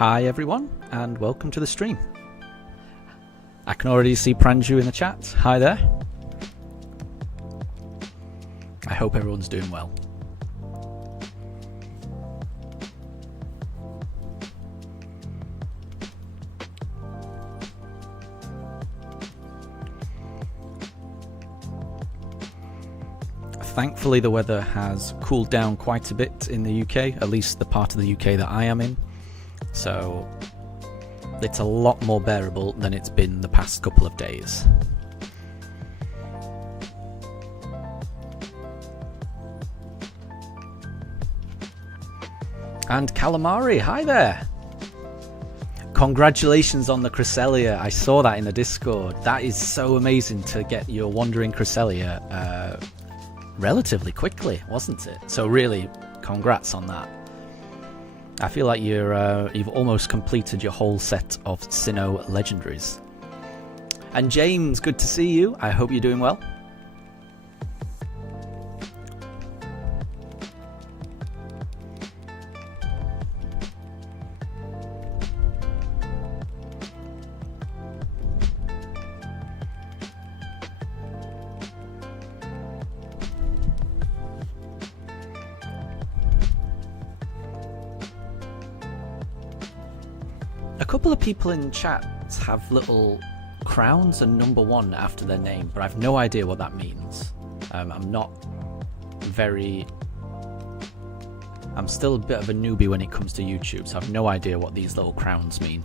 Hi everyone, and welcome to the stream. I can already see Pranju in the chat. Hi there. I hope everyone's doing well. Thankfully the weather has cooled down quite a bit in the UK, at least the part of the UK that I am in. So it's a lot more bearable than it's been the past couple of days. And Calamari, hi there! Congratulations on the Cresselia. I saw that in the Discord. That is so amazing to get your Wandering Cresselia relatively quickly, wasn't it? So really, congrats on that. I feel like you've almost completed your whole set of Sinnoh legendaries. And James, good to see you. I hope you're doing well. A couple of people in chat have little crowns and number 1 after their name, but I've no idea what that means. I'm still a bit of a newbie when it comes to YouTube, so I've no idea what these little crowns mean.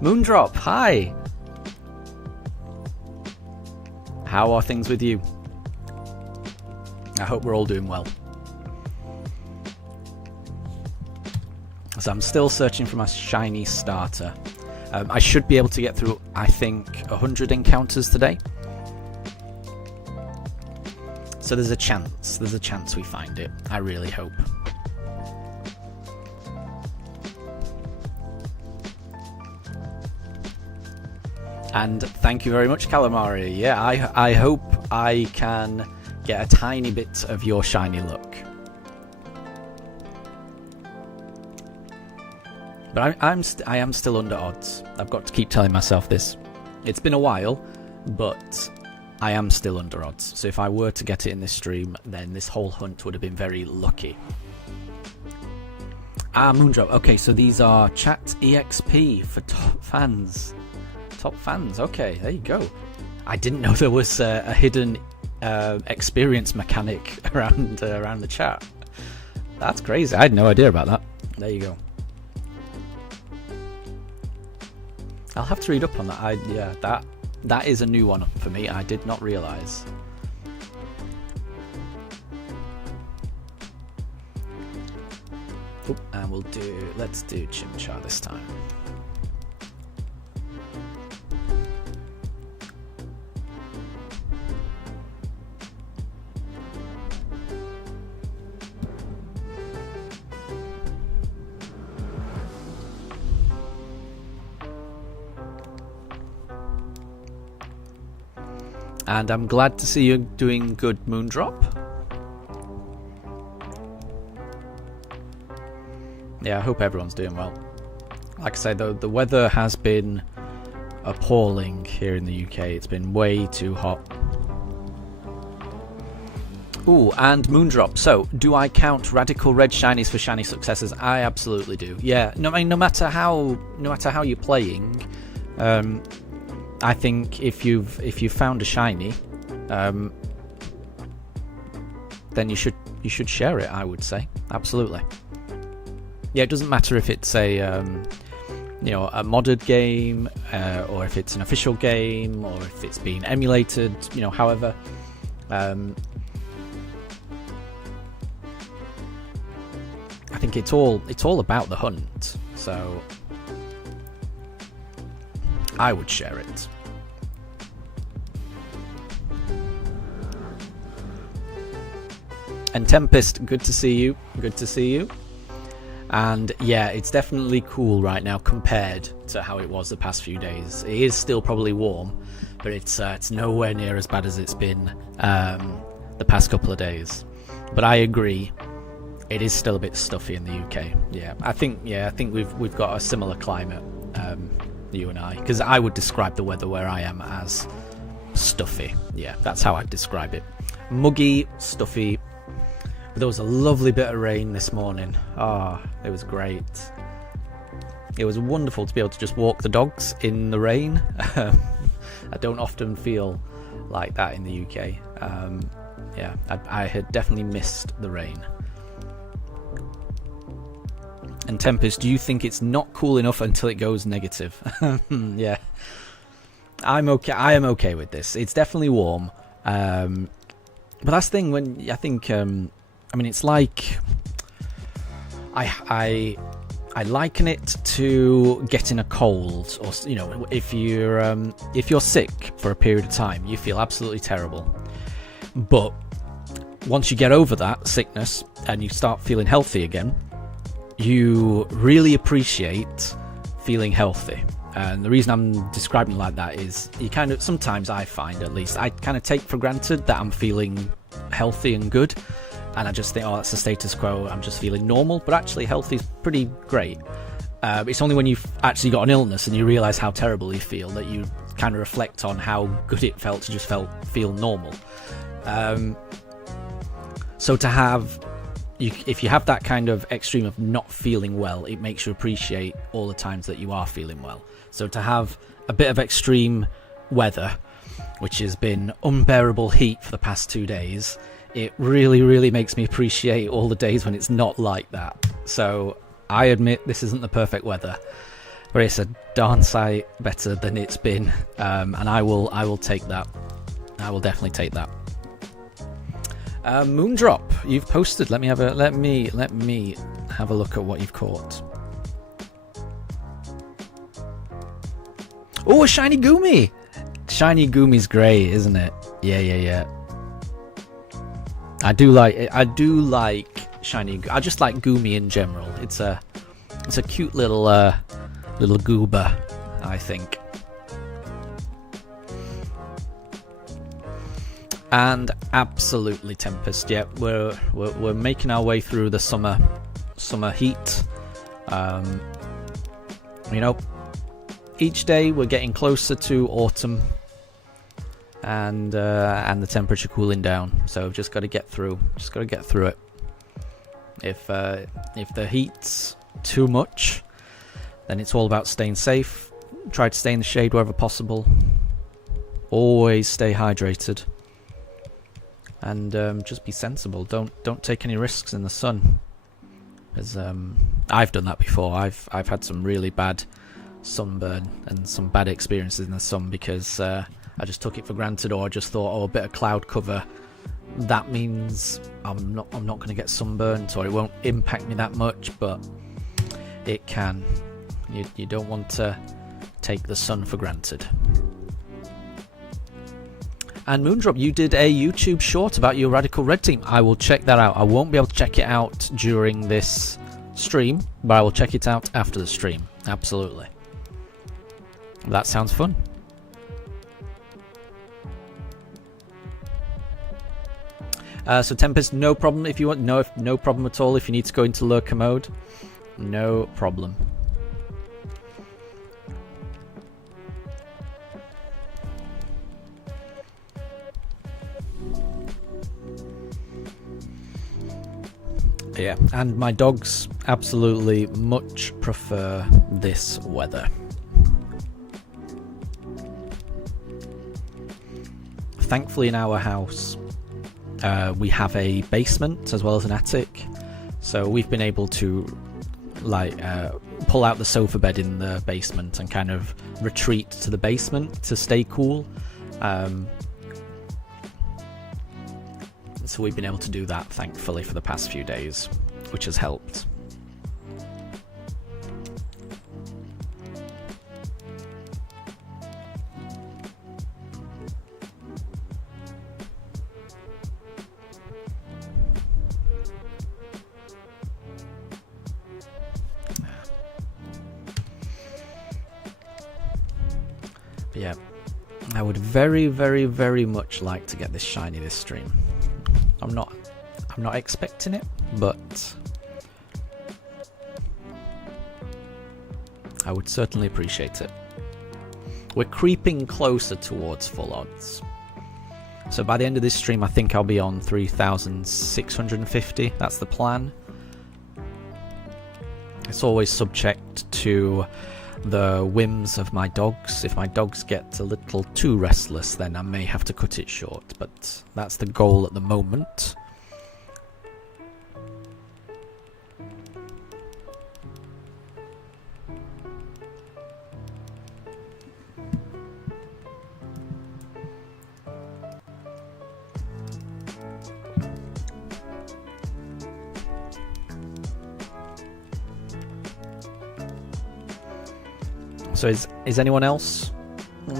Moondrop, hi! How are things with you? I hope we're all doing well. So I'm still searching for my shiny starter. I should be able to get through, I think, 100 encounters today. So there's a chance we find it. I really hope. And thank you very much, Calamari. Yeah, I hope I can get a tiny bit of your shiny luck. But I am still under odds. I've got to keep telling myself this. It's been a while, but I am still under odds. So if I were to get it in this stream, then this whole hunt would have been very lucky. Moondrop. Okay, so these are chat EXP for top fans. Top fans. Okay, there you go. I didn't know there was a hidden experience mechanic around the chat. That's crazy. I had no idea about that. There you go. I'll have to read up on that. That is a new one for me. I did not realise. And let's do Chimchar this time. And I'm glad to see you doing good, Moondrop. Yeah, I hope everyone's doing well. Like I say, though, the weather has been appalling here in the UK. It's been way too hot. Ooh, and Moondrop. So, do I count Radical Red Shinies for shiny successes? I absolutely do. Yeah, no matter how you're playing, I think if you've found a shiny, then you should share it. I would say absolutely. Yeah, it doesn't matter if it's a a modded game or if it's an official game or if it's being emulated. However, I think it's all about the hunt. So I would share it. And Tempest, good to see you. Good to see you. And yeah, it's definitely cool right now compared to how it was the past few days. It is still probably warm, but it's nowhere near as bad as it's been the past couple of days. But I agree. It is still a bit stuffy in the UK. Yeah, I think we've got a similar climate, you and I, because I would describe the weather where I am as stuffy. Yeah, that's how I'd describe it. Muggy, stuffy. But there was a lovely bit of rain this morning. Ah, it was great. It was wonderful to be able to just walk the dogs in the rain. I don't often feel like that in the UK. Yeah, I had definitely missed the rain. And Tempest, do you think it's not cool enough until it goes negative? Yeah, I'm okay. I am okay with this. It's definitely warm, but that's the thing. When I think, I mean, it's like I liken it to getting a cold, or you know, if you're sick for a period of time, you feel absolutely terrible. But once you get over that sickness and you start feeling healthy again, you really appreciate feeling healthy. And the reason I'm describing it like that is you kind of, sometimes I find, at least, I kind of take for granted that I'm feeling healthy and good. And I just think, oh, that's the status quo, I'm just feeling normal. But actually, healthy is pretty great. It's only when you've actually got an illness and you realise how terrible you feel that you kind of reflect on how good it felt to just feel normal. So to have, if you have that kind of extreme of not feeling well, it makes you appreciate all the times that you are feeling well. So to have a bit of extreme weather, which has been unbearable heat for the past 2 days, it really, really makes me appreciate all the days when it's not like that. So I admit this isn't the perfect weather, but it's a darn sight better than it's been, and I will take that. I will definitely take that. Moondrop, you've posted. Let me have a look at what you've caught. Oh, a shiny Goomy. Shiny Goomy's great, isn't it? Yeah. I do like shiny. I just like Goomy in general. It's a cute little goober, I think. And absolutely, Tempest. Yeah, we're making our way through the summer heat. You know, each day we're getting closer to autumn, and the temperature cooling down. So we've just got to get through. Just got to get through it. If the heat's too much, then it's all about staying safe. Try to stay in the shade wherever possible. Always stay hydrated. And just be sensible. Don't take any risks in the sun. As I've done that before. I've had some really bad sunburn and some bad experiences in the sun because I just took it for granted, or I just thought, oh, a bit of cloud cover, that means I'm not going to get sunburnt, or it won't impact me that much. But it can. You don't want to take the sun for granted. And Moondrop, you did a YouTube short about your Radical Red team. I will check that out. I won't be able to check it out during this stream, but I will check it out after the stream. Absolutely. That sounds fun. So Tempest, no problem if you want. No problem at all if you need to go into lurker mode. No problem. Yeah, and my dogs absolutely much prefer this weather. Thankfully, in our house, we have a basement as well as an attic, so we've been able to pull out the sofa bed in the basement and kind of retreat to the basement to stay cool. So we've been able to do that, thankfully, for the past few days, which has helped. But yeah, I would very, very, very much like to get this shiny this stream. I'm not expecting it, but I would certainly appreciate it. We're creeping closer towards full odds. So by the end of this stream, I think I'll be on 3,650. That's the plan. It's always subject to the whims of my dogs. If my dogs get a little too restless, then I may have to cut it short. But that's the goal at the moment. So is anyone else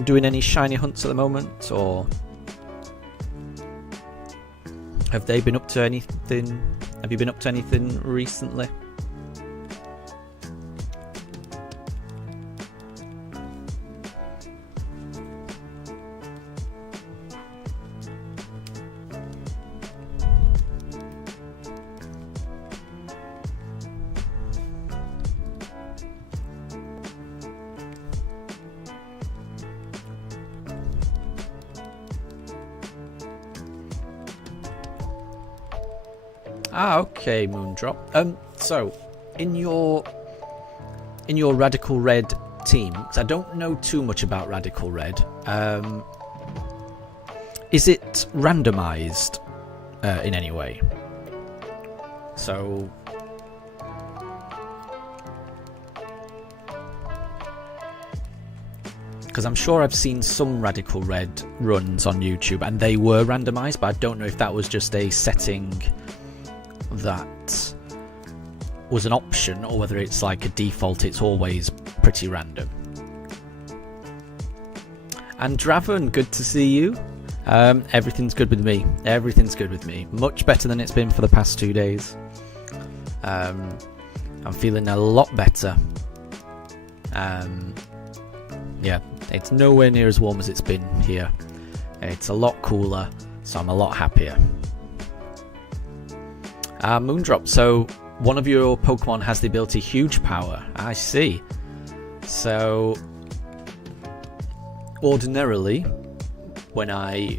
doing any shiny hunts at the moment, or have they been up to anything? Have you been up to anything recently? Ah, okay, Moondrop. So in your Radical Red team, 'cause I don't know too much about Radical Red. Is it randomized in any way? So because I'm sure I've seen some Radical Red runs on YouTube and they were randomized, but I don't know if that was just a setting that was an option or whether it's like a default, it's always pretty random. And Draven, good to see you. Everything's good with me. Everything's good with me. Much better than it's been for the past 2 days. I'm feeling a lot better. Yeah, it's nowhere near as warm as it's been here. It's a lot cooler, so I'm a lot happier. Moondrop, so one of your Pokemon has the ability Huge Power. I see. So ordinarily, when I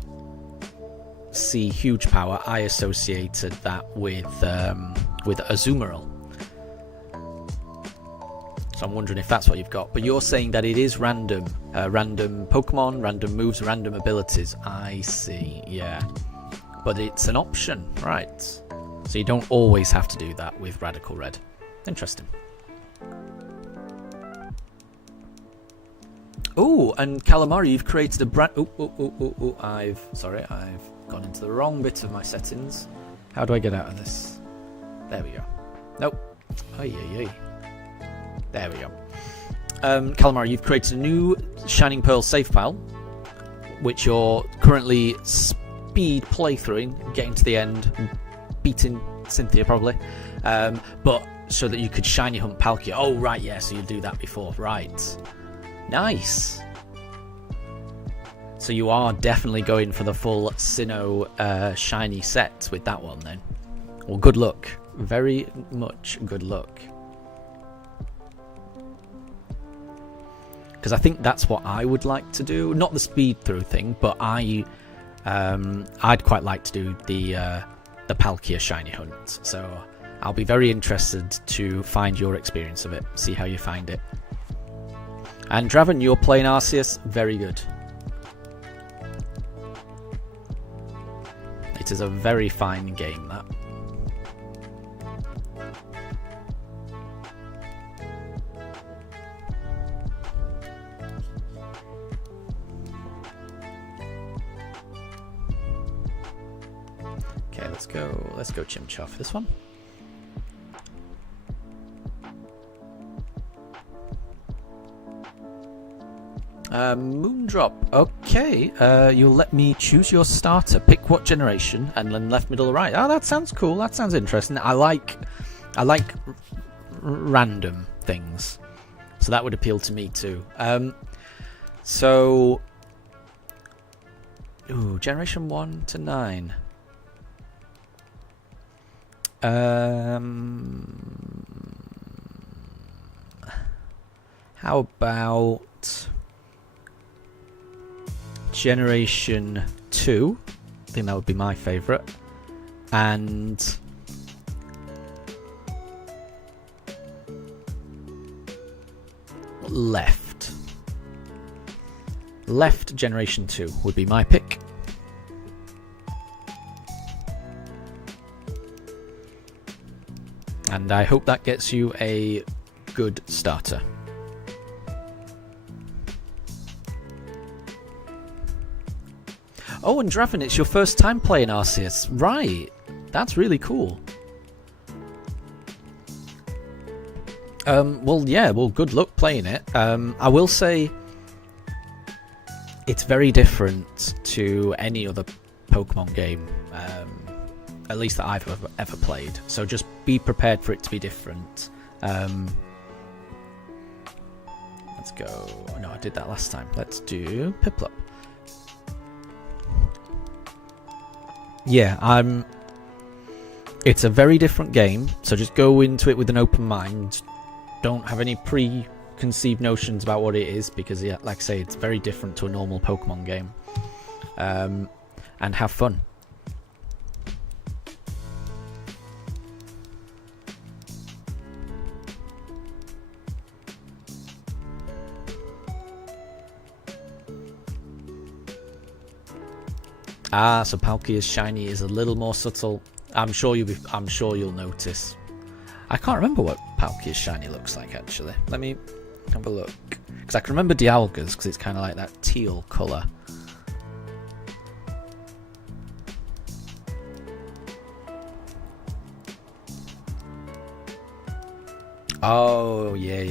see Huge Power, I associated that with Azumarill. So I'm wondering if that's what you've got. But you're saying that it is random. Random Pokemon, random moves, random abilities. I see, yeah. But it's an option, right? So you don't always have to do that with Radical Red. Interesting. Oh, and Calamari, you've created a brand... I've gone into the wrong bit of my settings. How do I get out of this? There we go. Nope. There we go. Calamari, you've created a new Shining Pearl save file, which you're currently speed playthroughing, getting to the end, beating Cynthia probably, but so that you could shiny hunt Palkia. Oh right, yeah, so you do that before, right? Nice. So you are definitely going for the full Sinnoh shiny set with that one then. Well, good luck. Very much good luck. Because I think that's what I would like to do. Not the speed through thing, but I'd quite like to do the Palkia shiny hunt. So I'll be very interested to find your experience of it. See how you find it. And Draven, you're playing Arceus. Very good. It is a very fine game, that. Okay, let's go Chimchar for this one. Moondrop. Okay, you'll let me choose your starter. Pick what generation, and then left, middle, or right. Oh, that sounds cool. That sounds interesting. I like random things, so that would appeal to me too. So, generation 1 to 9. How about Generation 2? I think that would be my favourite. And Left. Left Generation 2 would be my pick. And I hope that gets you a good starter. Oh, and Draven, it's your first time playing Arceus. Right. That's really cool. Well, yeah, well, good luck playing it. I will say it's very different to any other Pokemon game, at least that I've ever played. So just be prepared for it to be different. Let's go. Oh, no, I did that last time. Let's do Piplup. Yeah, it's a very different game, so just go into it with an open mind. Don't have any preconceived notions about what it is, because, yeah, like I say, it's very different to a normal Pokemon game. And have fun. Ah, so Palkia's shiny is a little more subtle. I'm sure you'll notice. I can't remember what Palkia's shiny looks like, actually. Let me have a look. Because I can remember Dialga's, because it's kind of like that teal colour. Oh, yeah.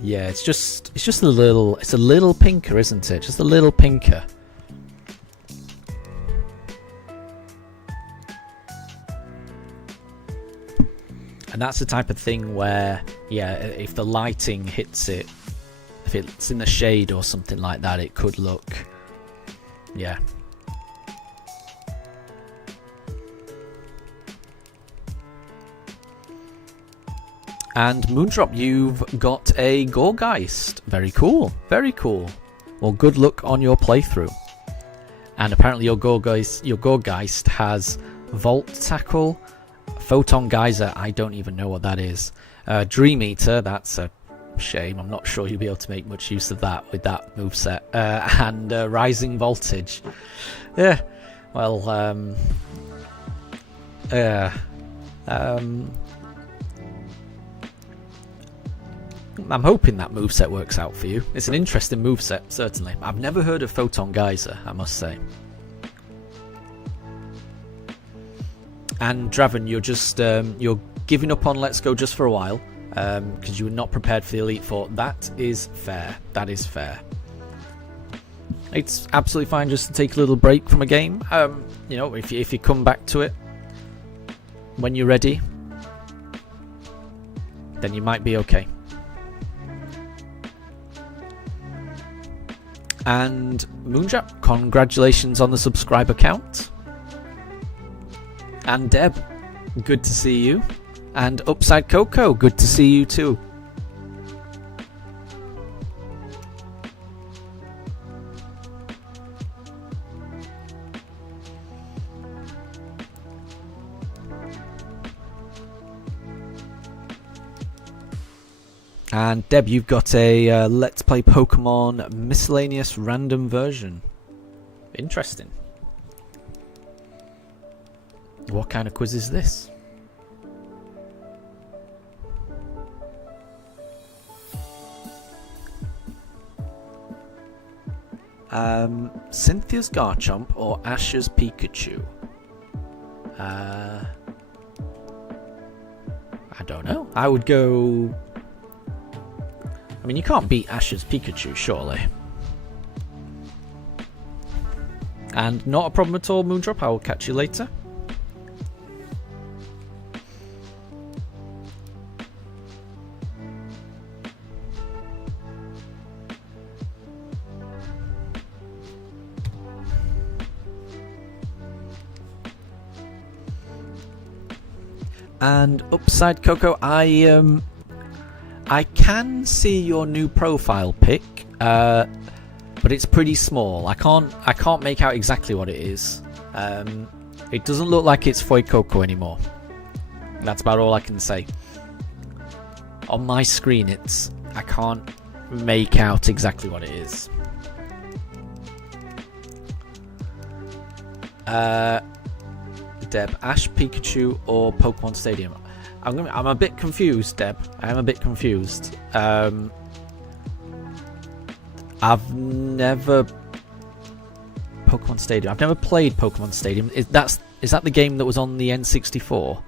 Yeah, it's just a little pinker, isn't it? Just a little pinker. And that's the type of thing where, yeah, if the lighting hits it, if it's in the shade or something like that, it could look, yeah. And Moondrop, you've got a Gourgeist. Very cool, very cool. Well, good luck on your playthrough. And apparently your Gourgeist has Volt Tackle, Photon Geyser, I don't even know what that is. Dream Eater, that's a shame. I'm not sure you'll be able to make much use of that with that moveset. And Rising Voltage. Yeah, well, I'm hoping that moveset works out for you. It's an interesting moveset, certainly. I've never heard of Photon Geyser, I must say. And Draven, you're just you're giving up on Let's Go just for a while because you were not prepared for the Elite Four. That is fair. That is fair. It's absolutely fine just to take a little break from a game. You know, if you come back to it when you're ready, then you might be okay. And Moondrop, congratulations on the subscriber count. And Deb, good to see you. And Upside Coco, good to see you too. And Deb, you've got a Let's Play Pokemon miscellaneous random version. Interesting. What kind of quiz is this? Cynthia's Garchomp or Ash's Pikachu? I don't know. I would go... I mean, you can't beat Ash's Pikachu, surely. And not a problem at all, Moondrop. I will catch you later. And Upside Coco, I can see your new profile pic, but it's pretty small. I can't make out exactly what it is. It doesn't look like it's Foy Coco anymore. That's about all I can say. On my screen, I can't make out exactly what it is. Deb, Ash, Pikachu, or Pokemon Stadium? I'm a bit confused, Deb. I am a bit confused. I've never Pokemon Stadium. I've never played Pokemon Stadium. Is that the game that was on the N64?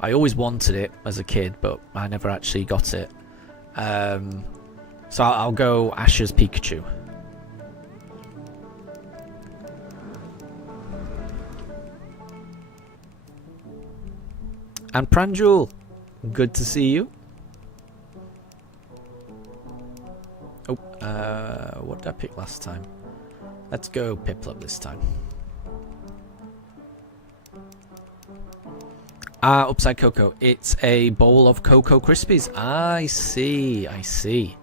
I always wanted it as a kid, but I never actually got it. So I'll go Ash's Pikachu. And Pranjul, good to see you. Oh, what did I pick last time? Let's go Piplup this time. Upside Coco. It's a bowl of Cocoa Krispies. I see, I see.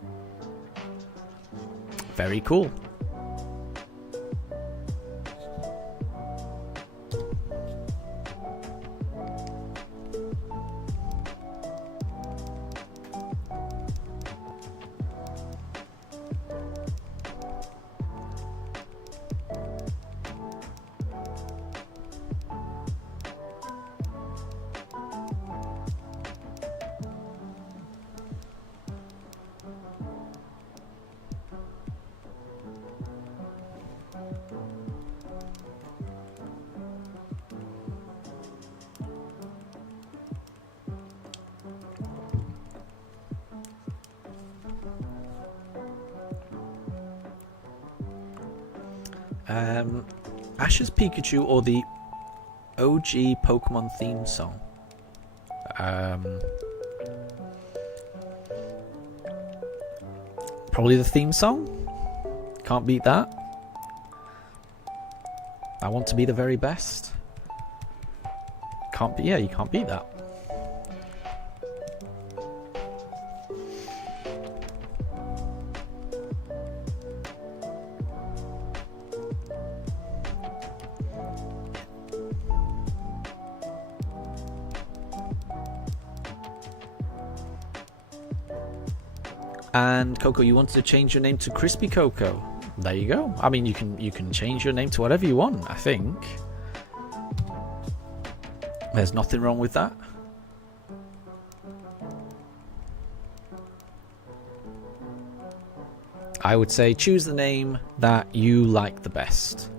Very cool. Ash's Pikachu or the OG Pokemon theme song? Probably the theme song. Can't beat that. I want to be the very best. Can't be. Yeah, you can't beat that. And Coco, you wanted to change your name to Crispy Coco. There you go. I mean, you can change your name to whatever you want, I think. There's nothing wrong with that. I would say choose the name that you like the best.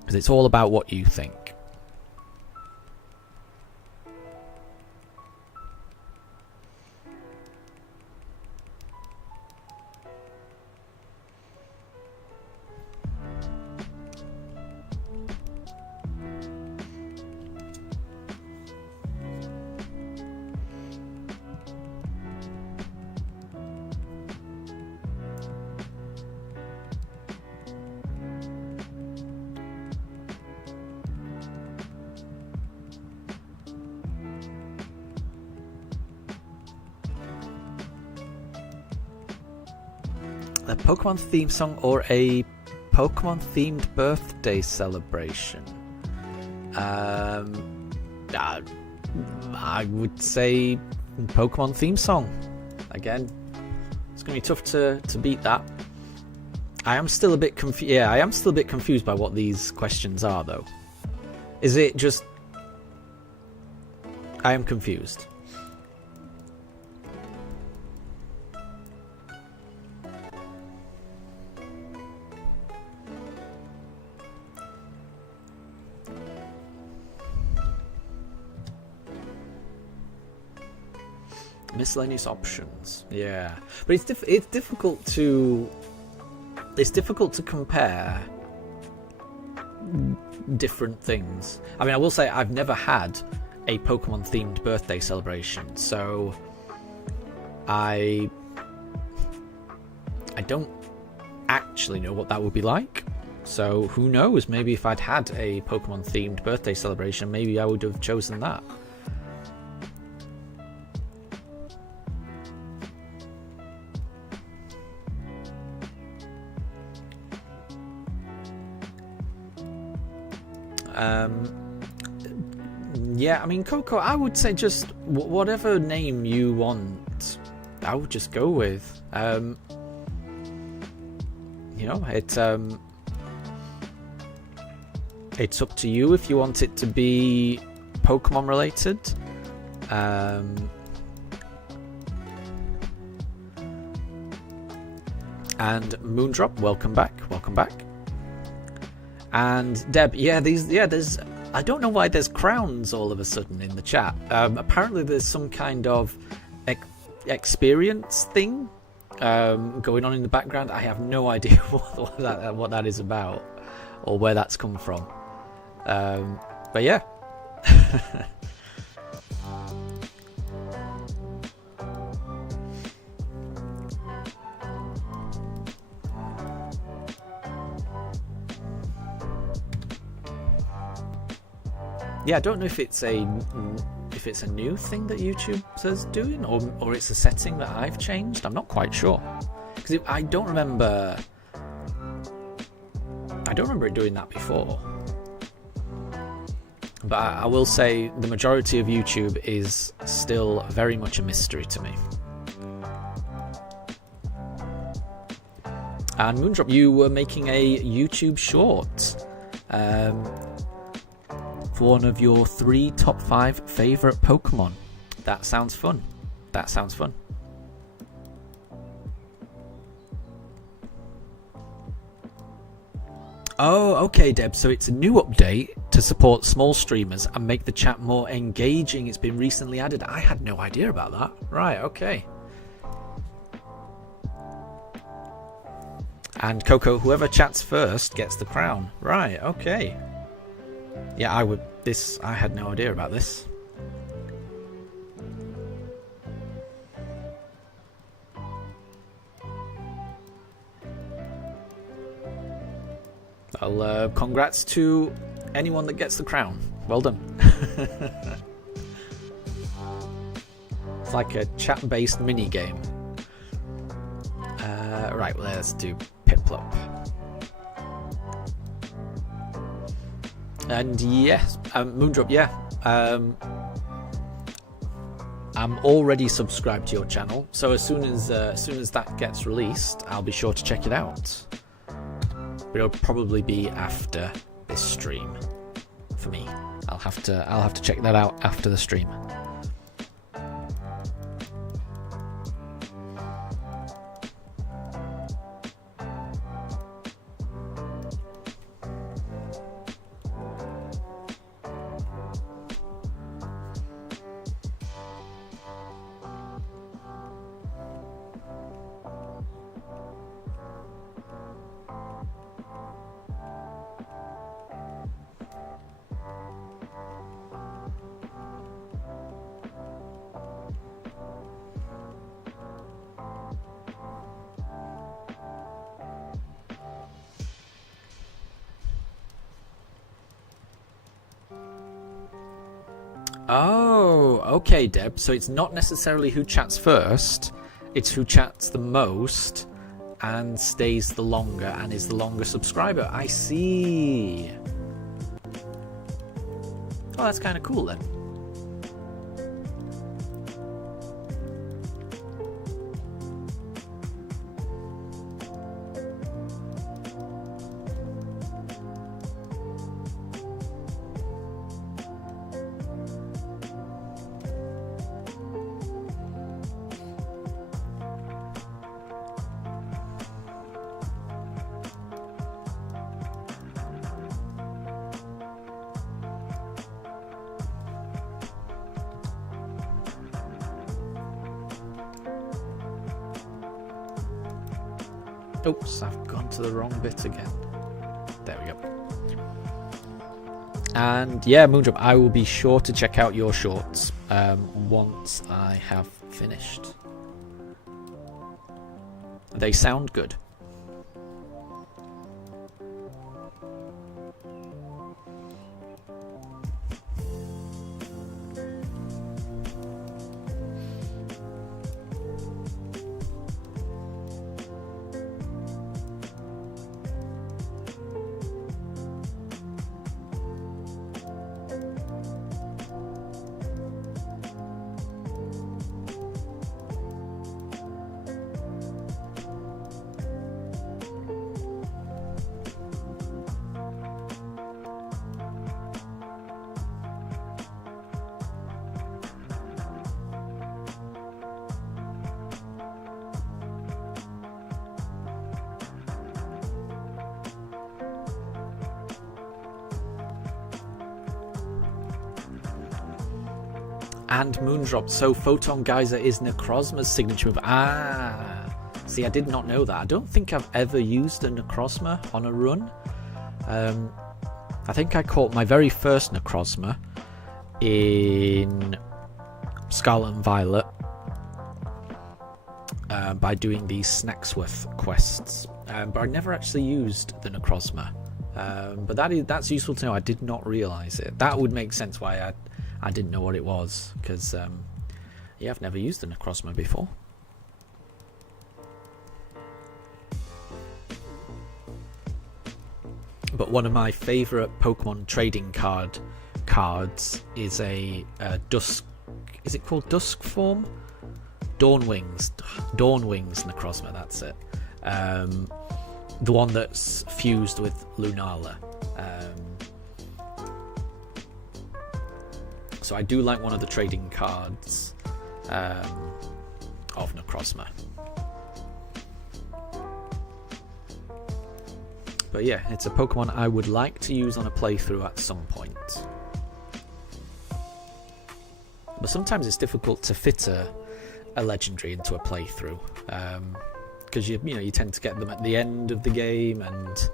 Because it's all about what you think. A Pokemon theme song or a Pokemon themed birthday celebration? I would say Pokemon theme song. Again, it's going to be tough to beat that. I am still a bit confused. Yeah, I am still a bit confused by what these questions are, though. Is it just... I am confused. Miscellaneous options, yeah, but it's difficult to compare different things. I mean, I will say I've never had a Pokemon themed birthday celebration, so I don't actually know what that would be like. So who knows? Maybe if I'd had a Pokemon themed birthday celebration, maybe I would have chosen that. Yeah, I mean, Coco, I would say just whatever name you want, I would just go with. You know, it's up to you if you want it to be Pokemon related. And Moondrop, welcome back. And Deb, there's. I don't know why there's crowns all of a sudden in the chat. Apparently there's some kind of experience thing going on in the background. I have no idea what that is about or where that's come from. But yeah. Yeah, I don't know if it's a new thing that YouTube is doing, or it's a setting that I've changed. I'm not quite sure, because I don't remember it doing that before. But I will say the majority of YouTube is still very much a mystery to me. And Moondrop, you were making a YouTube short. For one of your 3 top 5 favourite Pokemon. That sounds fun. Oh, okay, Deb. So it's a new update to support small streamers and make the chat more engaging. It's been recently added. I had no idea about that. Right, okay. And Coco, whoever chats first gets the crown. Right, okay. Yeah, I had no idea about this. Well, congrats to anyone that gets the crown. Well done. It's like a chat-based mini-game. Right, well, let's do Piplup. And yes, Moondrop, yeah. I'm already subscribed to your channel, so as soon as that gets released, I'll be sure to check it out. But it'll probably be after this stream for me. I'll have to check that out after the stream. Oh, okay, Deb. So it's not necessarily who chats first, it's who chats the most and stays the longer and is the longer subscriber. I see. Oh, that's kind of cool then. Oops, I've gone to the wrong bit again. There we go. And yeah, Moondrop, I will be sure to check out your shorts once I have finished. They sound good. And Moondrop. So Photon Geyser is Necrozma's signature move. Ah, see, I did not know that. I don't think I've ever used a Necrozma on a run. I think I caught my very first Necrozma in Scarlet and Violet by doing these Snacksworth quests, but I never actually used the Necrozma. But that's useful to know. I did not realise it. That would make sense why I didn't know what it was, because yeah, I've never used the Necrozma before. But one of my favourite Pokemon trading cards is a Dusk. Is it called Dusk form? Dawnwings Necrozma. That's it. The one that's fused with Lunala. So I do like one of the trading cards of Necrozma. But yeah, it's a Pokemon I would like to use on a playthrough at some point. But sometimes it's difficult to fit a legendary into a playthrough, because you tend to get them at the end of the game, and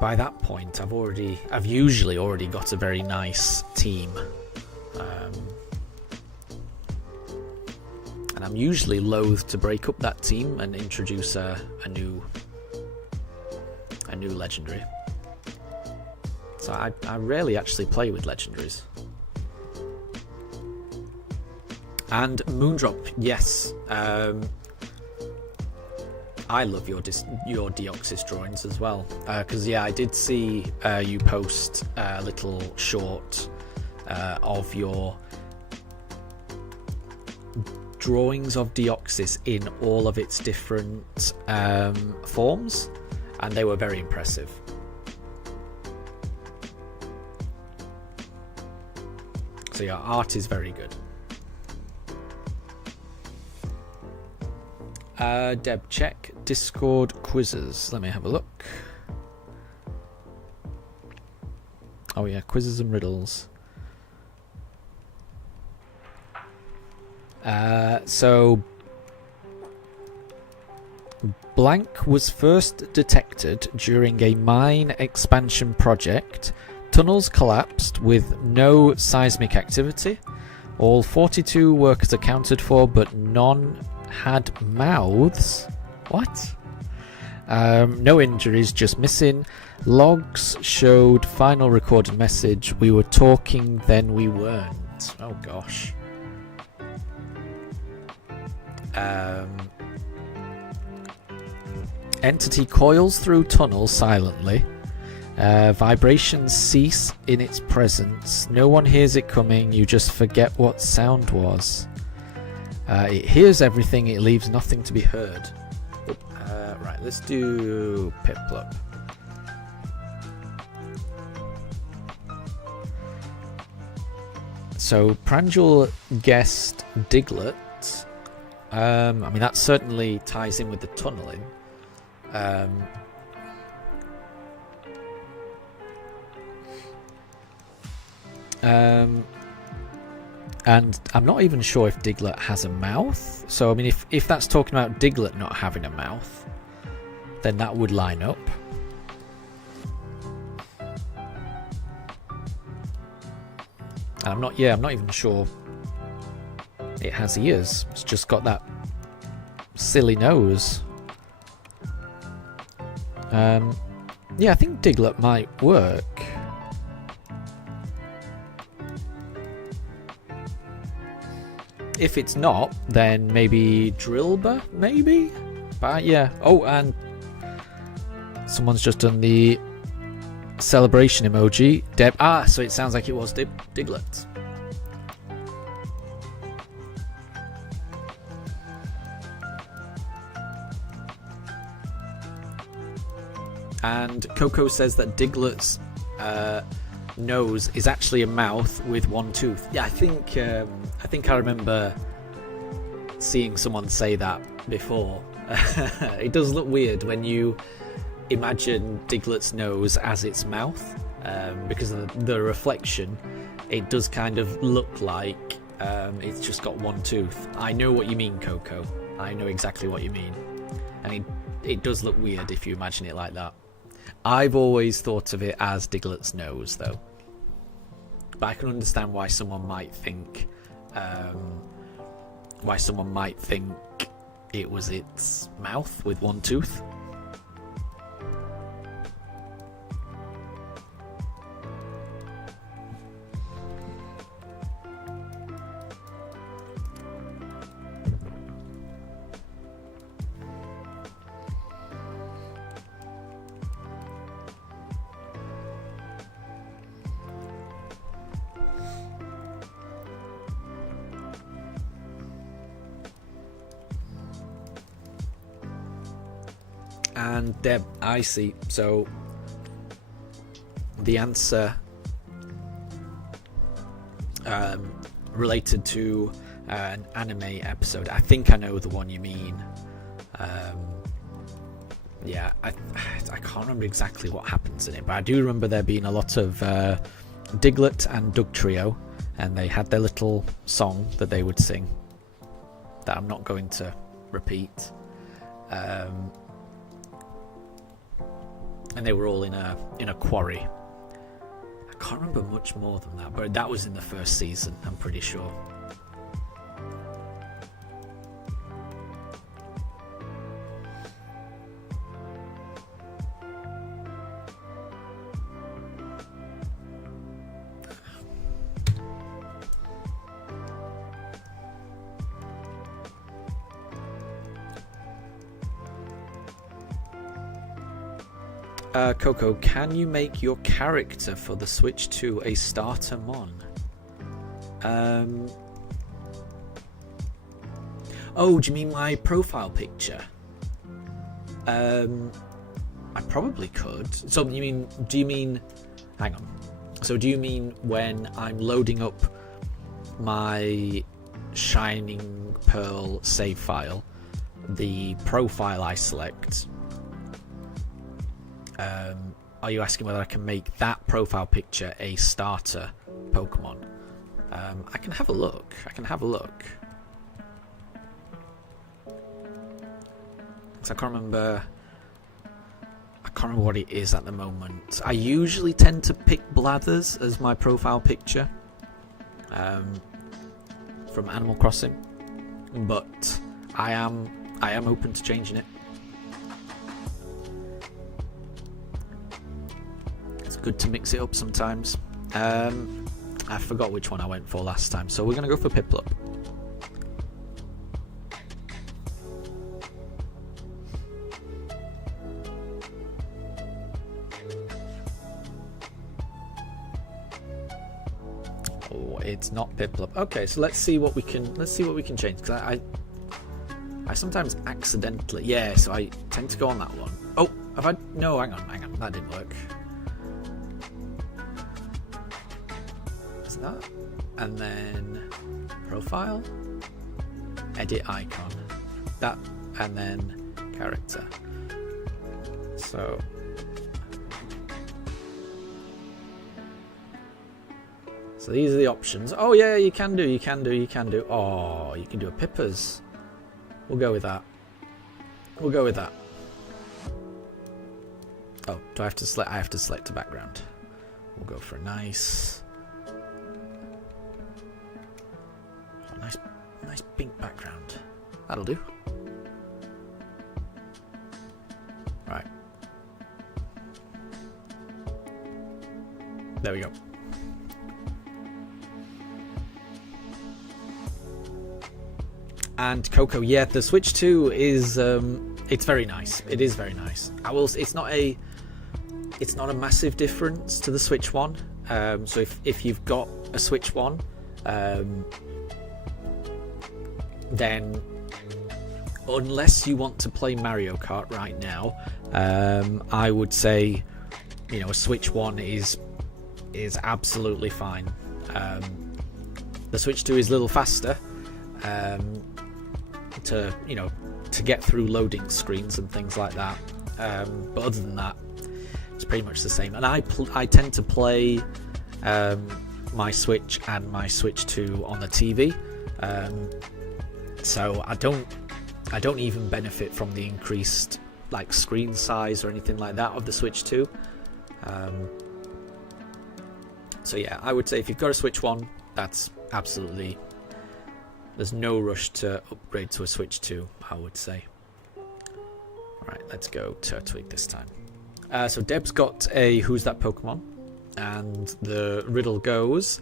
by that point I've usually already got a very nice team, and I'm usually loath to break up that team and introduce a new legendary. So I rarely actually play with legendaries. And Moondrop, yes. I love your Deoxys drawings as well, because yeah, I did see you post a little short of your drawings of Deoxys in all of its different forms, and they were very impressive. So your art is very good. Deb, check Discord quizzes. Let me have a look. Oh yeah, quizzes and riddles. So blank was first detected during a mine expansion project. Tunnels collapsed with no seismic activity. All 42 workers accounted for, but none had mouths. What? No injuries, just missing. Logs showed final recorded message. We were talking, then we weren't. Oh gosh. Entity coils through tunnel silently. Vibrations cease in its presence. No one hears it coming. You just forget what sound was. It hears everything. It leaves nothing to be heard. Right, let's do Piplup. So Pranjul guessed Diglett. I mean, that certainly ties in with the tunneling. And I'm not even sure if Diglett has a mouth. So, I mean, if that's talking about Diglett not having a mouth, then that would line up. And I'm not even sure it has ears. It's just got that silly nose. Yeah, I think Diglett might work. If it's not, then maybe Drillbur, maybe? But yeah. Oh, and someone's just done the celebration emoji. Deb. Ah, so it sounds like it was Diglett. And Coco says that Diglett's nose is actually a mouth with one tooth. Yeah, I think I remember seeing someone say that before. It does look weird when you imagine Diglett's nose as its mouth, because of the reflection. it does kind of look like it's just got one tooth. I know what you mean, Coco. I know exactly what you mean. And it does look weird if you imagine it like that. I've always thought of it as Diglett's nose, though. But I can understand why someone might think it was its mouth with one tooth. And Deb, I see. So the answer related to an anime episode. I think I know the one you mean. Yeah, I can't remember exactly what happens in it, but I do remember there being a lot of Diglett and Dugtrio, and they had their little song that they would sing that I'm not going to repeat. And they were all in a quarry. I can't remember much more than that, but that was in the first season, I'm pretty sure. Coco, can you make your character for the Switch 2 a starter mon? Oh, do you mean my profile picture? I probably could. So do you mean, hang on. So do you mean when I'm loading up my Shining Pearl save file, the profile I select, are you asking whether I can make that profile picture a starter Pokemon? I can have a look. So I can't remember what it is at the moment. I usually tend to pick Blathers as my profile picture from Animal Crossing, but I am open to changing it. Good to mix it up sometimes. I forgot which one I went for last time, so we're going to go for Piplup. Oh, it's not Piplup. Okay, so let's see what we can change, because I sometimes accidentally, yeah, so I tend to go on that one. Oh, no, hang on, that didn't work. That, and then profile, edit icon, that, and then character. So these are the options. Oh yeah, you can do. Oh, you can do a Pippers. We'll go with that. Oh, do I have to select? I have to select a background. We'll go for a nice pink background. That'll do. Right. There we go. And Coco, yeah, the Switch 2 is it's very nice. It is very nice. It's not a massive difference to the Switch 1. So if you've got a Switch 1, then unless you want to play Mario Kart right now, I would say, a Switch 1 is absolutely fine. The Switch 2 is a little faster to get through loading screens and things like that. But other than that, it's pretty much the same. And I tend to play my Switch and my Switch 2 on the TV, so I don't even benefit from the increased like screen size or anything like that of the Switch 2. So yeah, I would say if you've got a Switch 1, that's absolutely, there's no rush to upgrade to a Switch 2, I would say. Alright, let's go Turtwig this time. So Deb's got a Who's That Pokemon? And the riddle goes,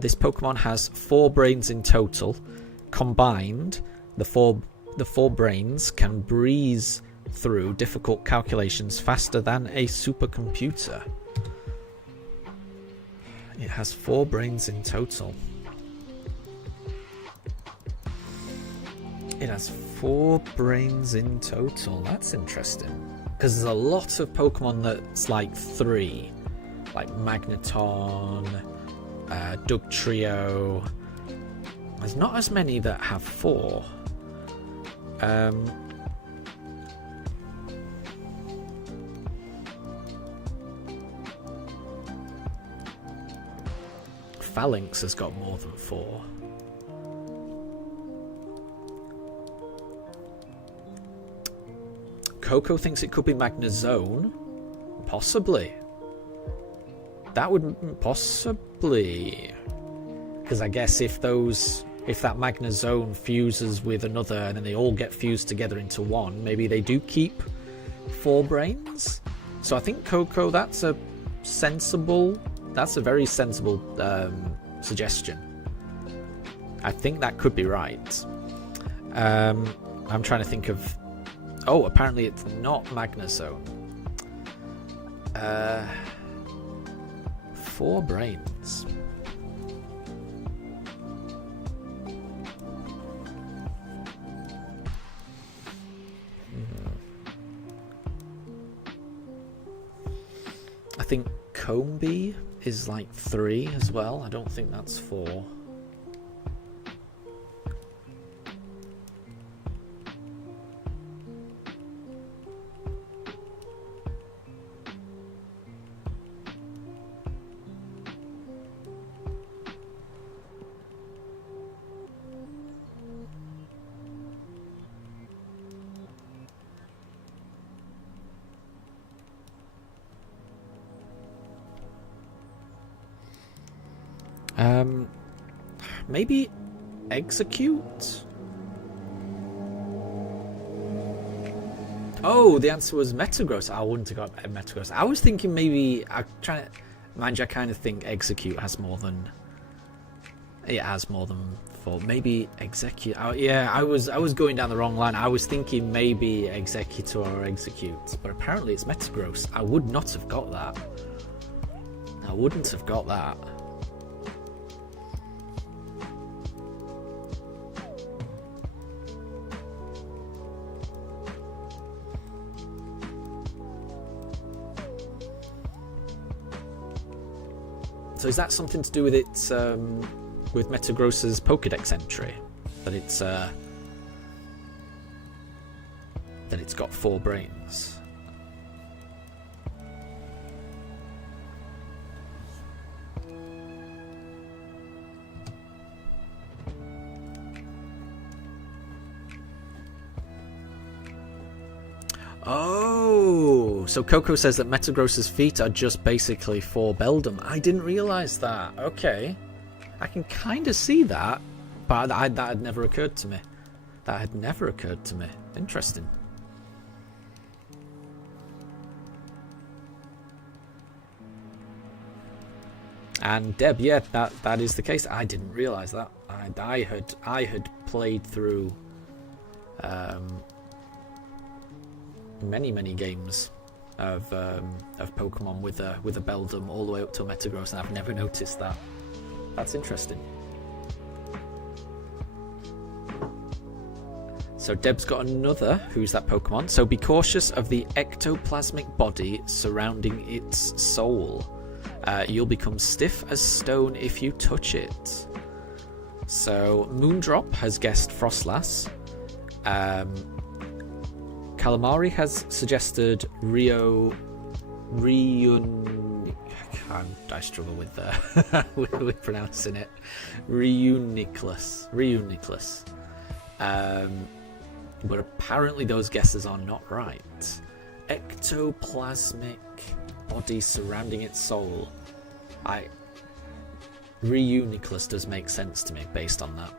this Pokemon has 4 brains in total. Combined, the four brains can breeze through difficult calculations faster than a supercomputer. It has 4 brains in total. It has 4 brains in total. That's interesting. Because there's a lot of Pokemon that's like 3. Like Magneton, Dugtrio. There's not as many that have 4. Phalanx has got more than 4. Coco thinks it could be Magnezone. Possibly. That would possibly, because I guess if that Magnezone fuses with another and then they all get fused together into one, maybe they do keep 4 brains. So I think Coco, that's a very sensible suggestion. I think that could be right. I'm trying to think of. Oh, apparently it's not Magnezone. 4 brains. I think Combee is like 3 as well. I don't think that's 4. Maybe Execute? Oh, the answer was Metagross. I wouldn't have got Metagross. I was thinking maybe, mind you, I kind of think Execute has more than, it has more than 4. Maybe Execute. Yeah, I was going down the wrong line. I was thinking maybe Executor or Execute, but apparently it's Metagross. I would not have got that. I wouldn't have got that. So is that something to do with its with Metagross's Pokédex entry, that it's got 4 brains? Oh, so Coco says that Metagross's feet are just basically 4 Beldum. I didn't realise that. Okay. I can kind of see that, but that had never occurred to me. That had never occurred to me. Interesting. And Deb, yeah, that is the case. I didn't realise that. I had played through many games of Pokemon with a Beldum all the way up to Metagross, and I've never noticed that. That's interesting. So Deb's got another Who's That Pokemon. So be cautious of the ectoplasmic body surrounding its soul. You'll become stiff as stone if you touch it. So Moondrop has guessed Frostlass. Calamari has suggested I struggle with with pronouncing it. Reuniclus. But apparently those guesses are not right. Ectoplasmic body surrounding its soul. Reuniclus does make sense to me based on that.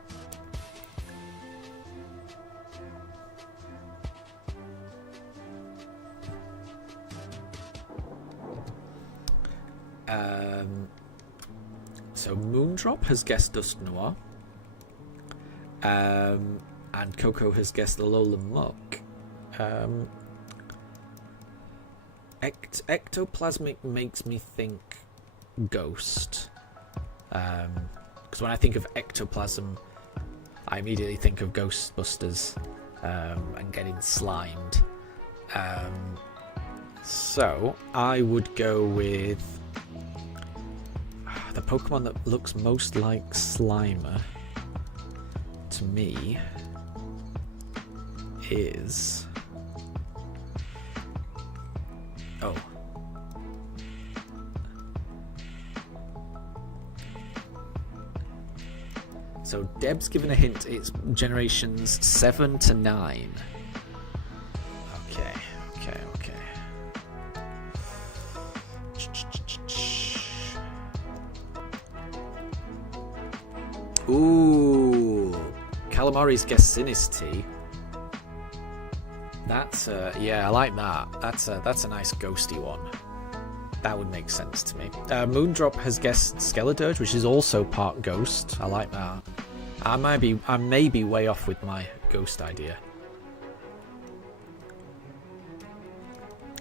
So Moondrop has guessed Dust Noir. And Coco has guessed Alolan Muck. Ectoplasmic makes me think Ghost. Because when I think of ectoplasm, I immediately think of Ghostbusters and getting slimed. So I would go with the Pokemon that looks most like Slimer to me is... Oh. So Deb's given a hint, it's generations 7 to 9. Okay. Ooh, Calamari's guessed Sinistea. That's yeah, I like that. That's a nice ghosty one. That would make sense to me. Moondrop has guessed Skeledirge, which is also part ghost. I like that. I may be way off with my ghost idea,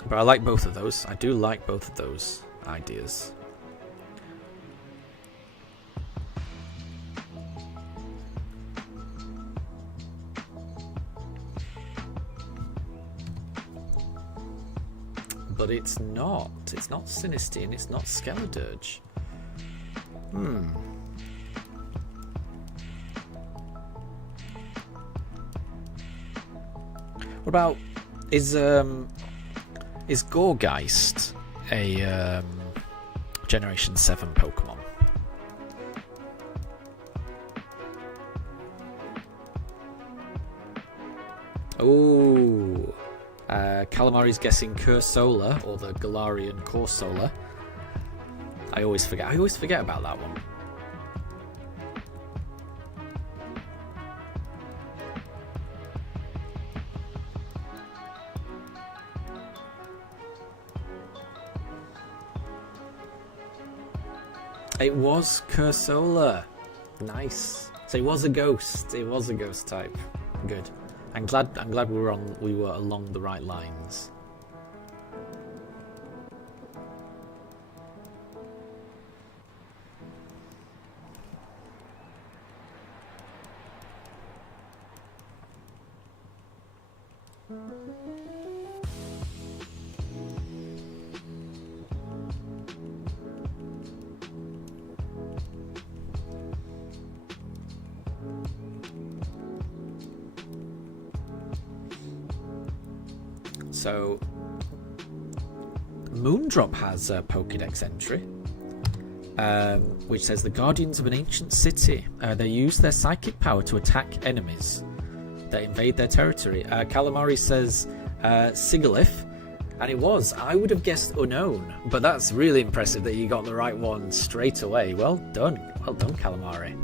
but I like both of those. I do like both of those ideas. But it's not. It's not Sinistea and it's not Skeledirge. What about is Gorgeist a Generation 7 Pokemon? Oh. Calamari's guessing Cursola, or the Galarian Corsola. I always forget about that one. It was Cursola. Nice. So it was a ghost. It was a ghost type. Good. I'm glad we were along the right lines. So, Moondrop has a Pokédex entry, which says the Guardians of an ancient city. They use their psychic power to attack enemies that invade their territory. Calamari says Sigilyph, and it was. I would have guessed Unknown, but that's really impressive that you got the right one straight away. Well done, Calamari.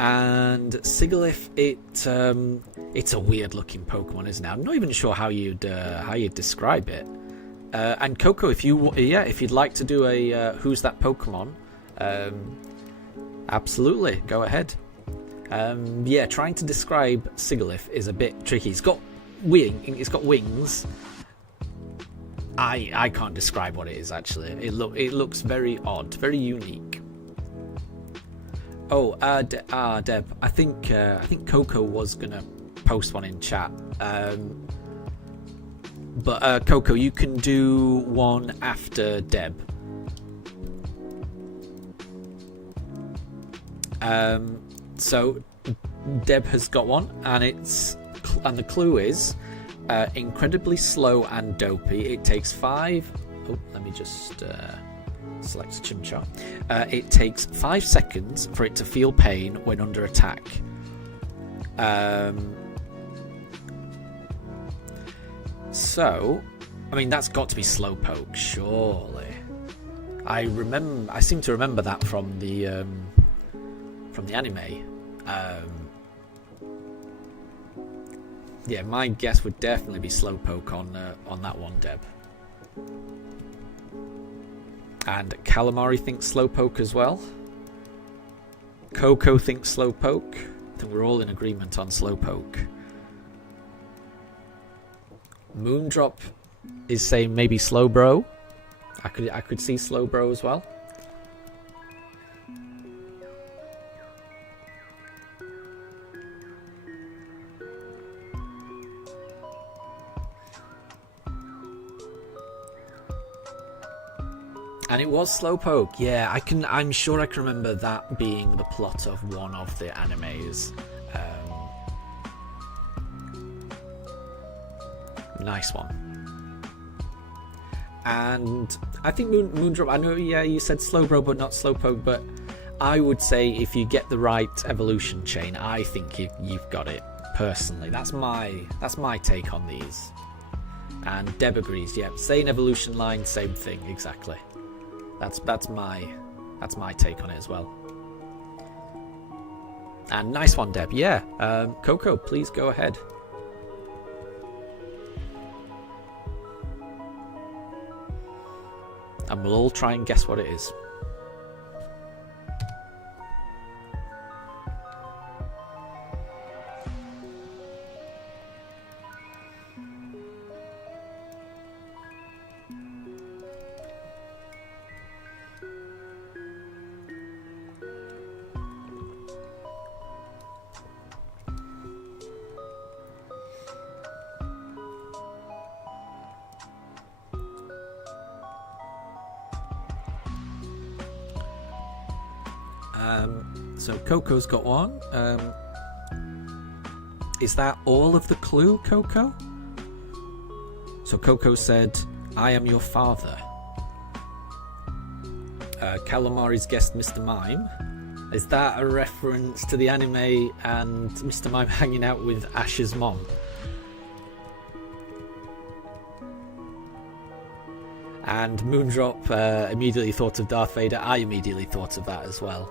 And Sigilyph, it's a weird looking Pokemon, isn't it? I'm not even sure how you'd describe it. And Coco, if you'd like to do a Who's That Pokemon, absolutely, go ahead. Trying to describe Sigilyph is a bit tricky. It's got wings. I can't describe what it is actually. It looks very odd, very unique. Oh, Deb, I think Coco was gonna post one in chat. But Coco, you can do one after Deb. So Deb has got one, and the clue is incredibly slow and dopey. It takes 5. Oh, let me just select Chimchar. It takes 5 seconds for it to feel pain when under attack. So, I mean, that's got to be Slowpoke, surely. I seem to remember that from the anime. Yeah, my guess would definitely be Slowpoke on that one, Deb. And Calamari thinks Slowpoke as well. Coco thinks Slowpoke. I think we're all in agreement on Slowpoke. Moondrop is saying maybe Slowbro. I could see Slowbro as well. And it was Slowpoke. Yeah, I'm sure I can remember that being the plot of one of the animes. Nice one. And I think Moondrop, I know, yeah, you said Slowbro but not Slowpoke, but I would say if you get the right evolution chain, I think you've got it, personally. That's my take on these. And Deb agrees, yeah, same evolution line, same thing, exactly. That's my take on it as well. And nice one, Deb. Yeah, Coco, please go ahead. And we'll all try and guess what it is. So Coco's got one. Is that all of the clue, Coco? So Coco said, I am your father. Calamari's guessed Mr. Mime. Is that a reference to the anime and Mr. Mime hanging out with Ash's mom? And Moondrop immediately thought of Darth Vader. I immediately thought of that as well.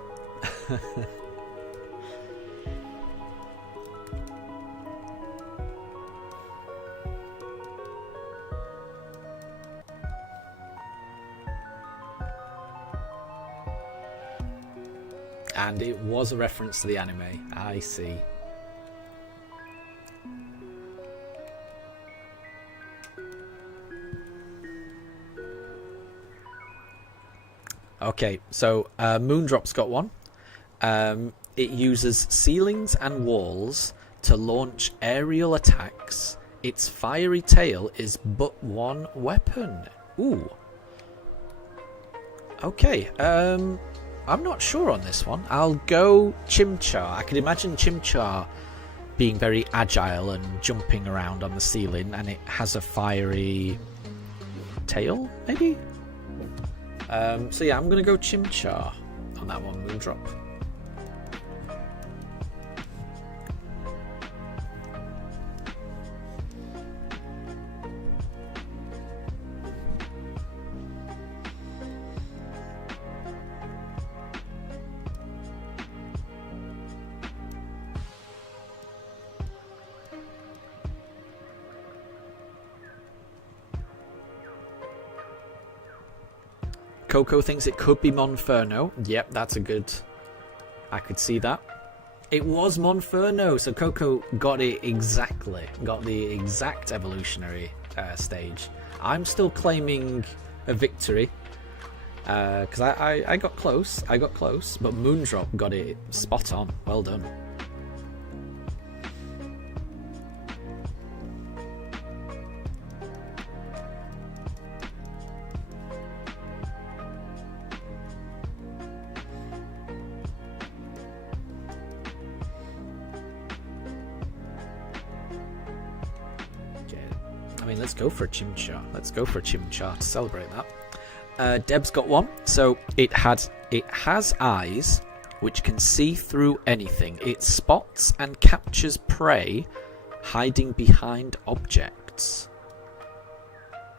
And it was a reference to the anime. I see. Okay, so Moondrop's got one. It uses ceilings and walls to launch aerial attacks. Its fiery tail is but one weapon. Ooh. Okay, I'm not sure on this one. I'll go Chimchar. I can imagine Chimchar being very agile and jumping around on the ceiling, and it has a fiery tail, maybe? So yeah, I'm going to go Chimchar on that one, Moondrop. Coco thinks it could be Monferno. Yep, that's a good... I could see that. It was Monferno, so Coco got it exactly. Got the exact evolutionary stage. I'm still claiming a victory. Because I got close. I got close. But Moondrop got it spot on. Well done. mean, let's go for a Chimchar. Let's go for a Chimchar to celebrate that. Deb's got one. So it has eyes which can see through anything. It spots and captures prey hiding behind objects.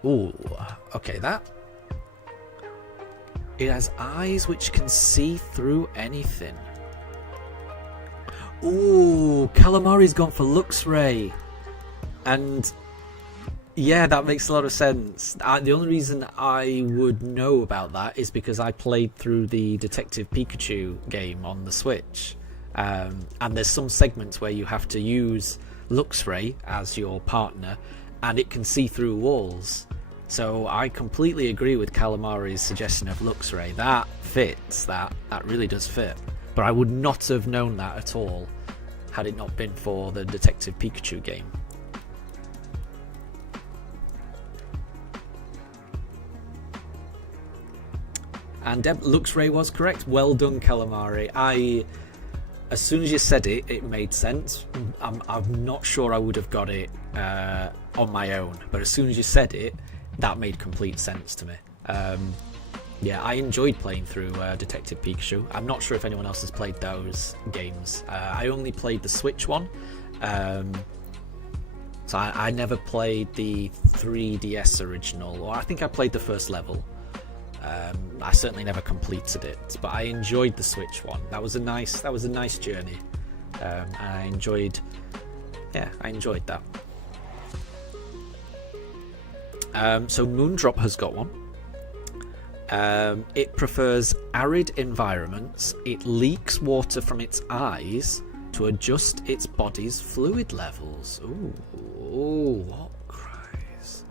Ooh, okay, that. It has eyes which can see through anything. Ooh, Calamari's gone for Luxray. And yeah, that makes a lot of sense. The only reason I would know about that is because I played through the Detective Pikachu game on the Switch. And there's some segments where you have to use Luxray as your partner, and it can see through walls. So I completely agree with Calamari's suggestion of Luxray. That fits. That really does fit. But I would not have known that at all had it not been for the Detective Pikachu game. And Luxray was correct. Well done, Calamari. As soon as you said it, it made sense. I'm not sure I would have got it on my own, but as soon as you said it, that made complete sense to me. Yeah, I enjoyed playing through Detective Pikachu. I'm not sure if anyone else has played those games. I only played the Switch one. So I never played the 3DS original, or I think I played the first level. I certainly never completed it, but I enjoyed the Switch one. That was a nice journey, and I enjoyed that. So Moondrop has got one. It prefers arid environments. It leaks water from its eyes to adjust its body's fluid levels. Ooh, what cries?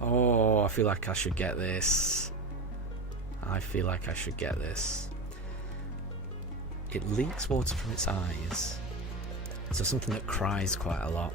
Oh, I feel like I should get this. It leaks water from its eyes. So something that cries quite a lot.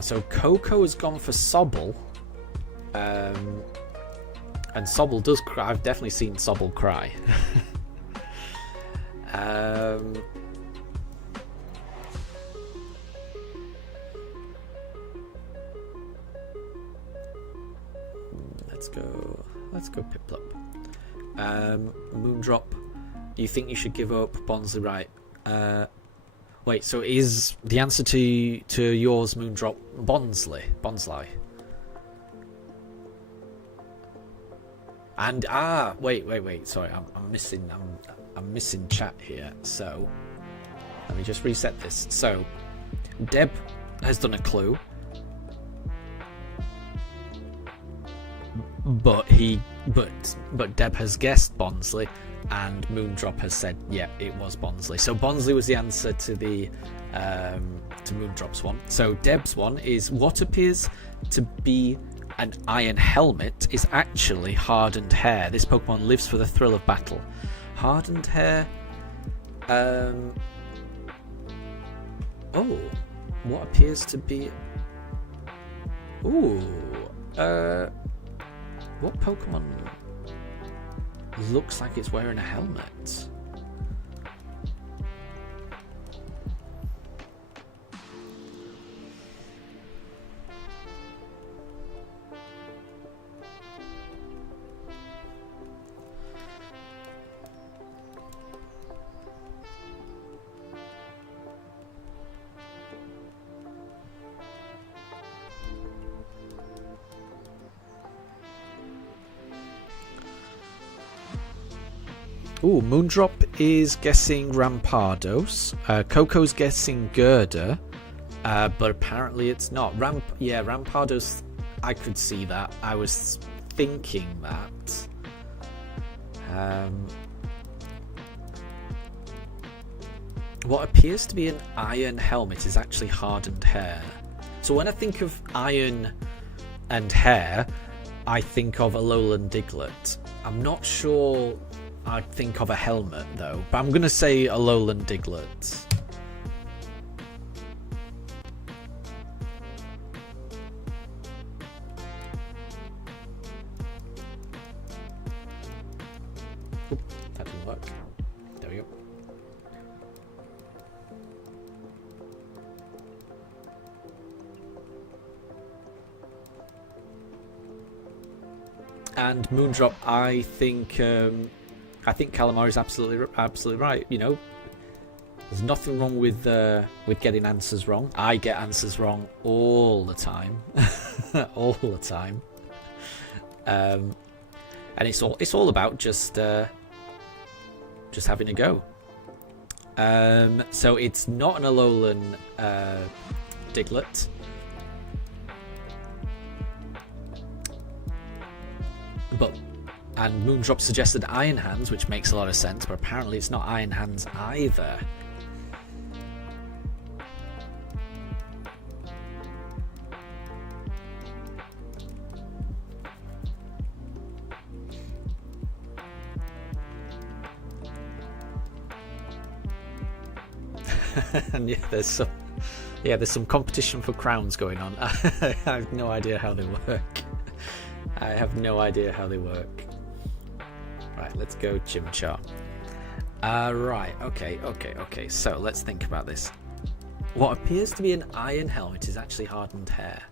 So Coco has gone for Sobble, and Sobble does cry. I've definitely seen Sobble cry. Let's go Piplup. Moondrop, do you think you should give up Bonsley? Right. Wait, so is the answer to yours, Moondrop, Bonsley? And wait. Sorry, I'm missing chat here. So let me just reset this. So Deb has done a clue, but Deb has guessed Bonsley. And Moondrop has said, yeah, it was Bonsley. So Bonsley was the answer to the to Moondrop's one. So Deb's one is what appears to be an iron helmet is actually hardened hair. This Pokemon lives for the thrill of battle. Hardened hair. What appears to be. What Pokemon looks like it's wearing a helmet? Ooh, Moondrop is guessing Rampardos. Coco's guessing Gerda, but apparently it's not. Rampardos, I could see that. I was thinking that. What appears to be an iron helmet is actually hardened hair. So when I think of iron and hair, I think of a lowland Diglett. I'm not sure I'd think of a helmet though, but I'm going to say a lowland Diglett. Oop, that didn't work. There we go. And Moondrop, I think Calamari's absolutely right. You know, there's nothing wrong with getting answers wrong. I get answers wrong all the time, all the time. And it's all about just having a go. So it's not an Alolan Diglett. And Moondrop suggested Iron Hands, which makes a lot of sense, but apparently it's not Iron Hands either. And there's some competition for crowns going on. I have no idea how they work. I have no idea how they work. Right, let's go Chimchar. Right, okay. So let's think about this. What appears to be an iron helmet is actually hardened hair.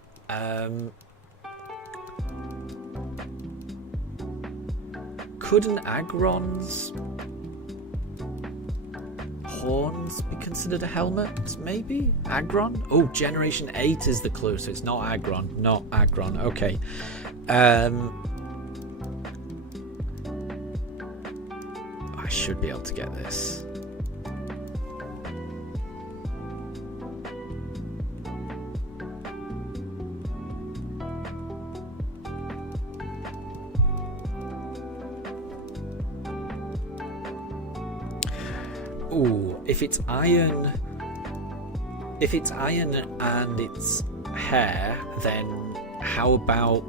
Could an Aggron's horns be considered a helmet? Maybe? Aggron? Oh, Generation 8 is the clue, so it's not Aggron. Not Aggron, okay. I should be able to get this. Ooh, if it's iron and it's hair, then how about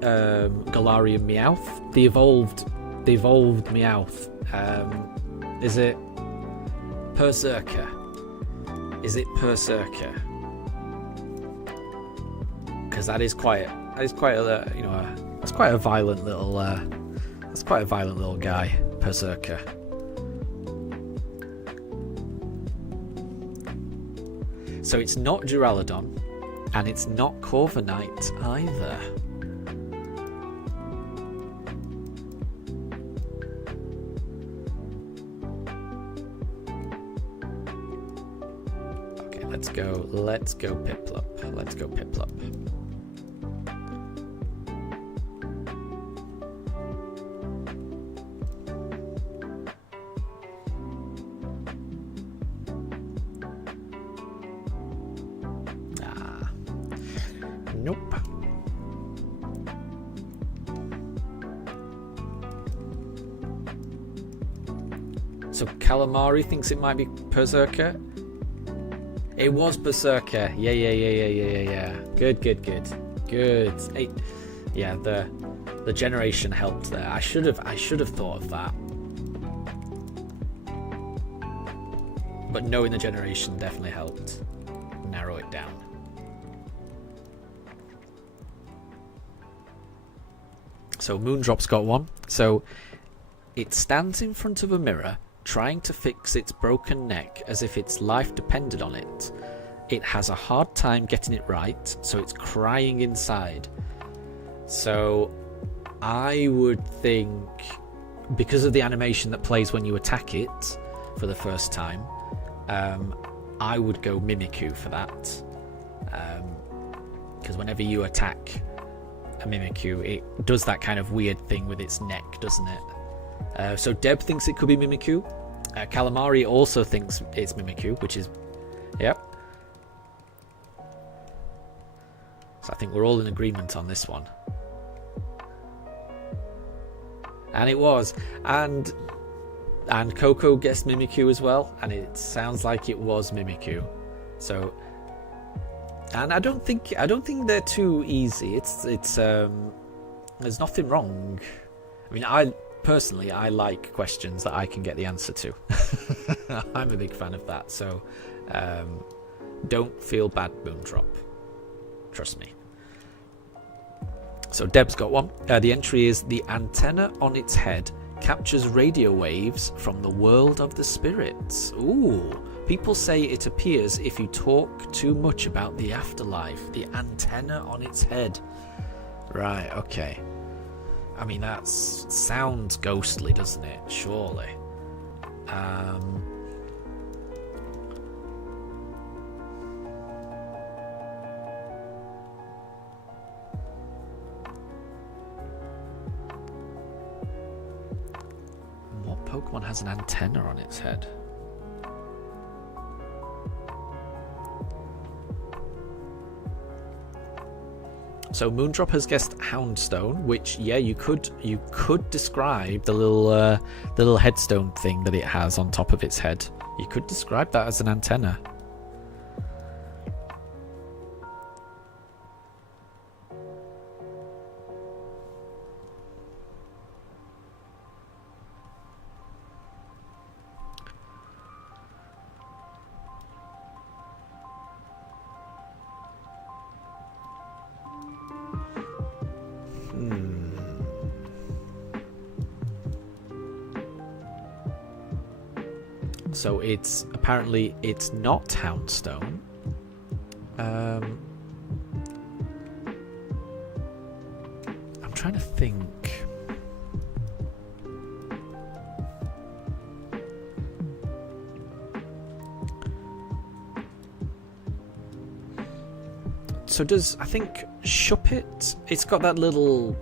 Galarian Meowth? The evolved Meowth. Is it Berserker? Is it Berserker? Because that is quite a violent little guy, Berserker. So it's not Duraludon, and it's not Corviknight either. Okay, let's go Piplup. Let's go Piplup. Nope. So Calamari thinks it might be Berserker. It was Berserker. Yeah. Good. Hey, yeah, the generation helped there. I should have thought of that. But knowing the generation definitely helped narrow it down. So Moondrop's got one. So it stands in front of a mirror, trying to fix its broken neck as if its life depended on it. It has a hard time getting it right, so it's crying inside. So I would think, because of the animation that plays when you attack it for the first time, I would go Mimikyu for that. Because whenever you attack a Mimikyu, it does that kind of weird thing with its neck, doesn't it? So Deb thinks it could be Mimikyu. Calamari also thinks it's Mimikyu, which is... Yep. So I think we're all in agreement on this one. And it was. And And Coco guessed Mimikyu as well, and it sounds like it was Mimikyu. So, and I don't think they're too easy. It's there's nothing wrong. I mean, I personally like questions that I can get the answer to. I'm a big fan of that. So, don't feel bad, Moondrop. Trust me. So Deb's got one. The entry is: the antenna on its head captures radio waves from the world of the spirits. Ooh. People say it appears if you talk too much about the afterlife. The antenna on its head. Right, okay. I mean, that sounds ghostly, doesn't it? Surely. What Pokemon has an antenna on its head? So Moondrop has guessed Houndstone, which, yeah, you could describe the little headstone thing that it has on top of its head. You could describe that as an antenna. So it's apparently it's not Houndstone. I'm trying to think. So I think Shuppet, it's got that little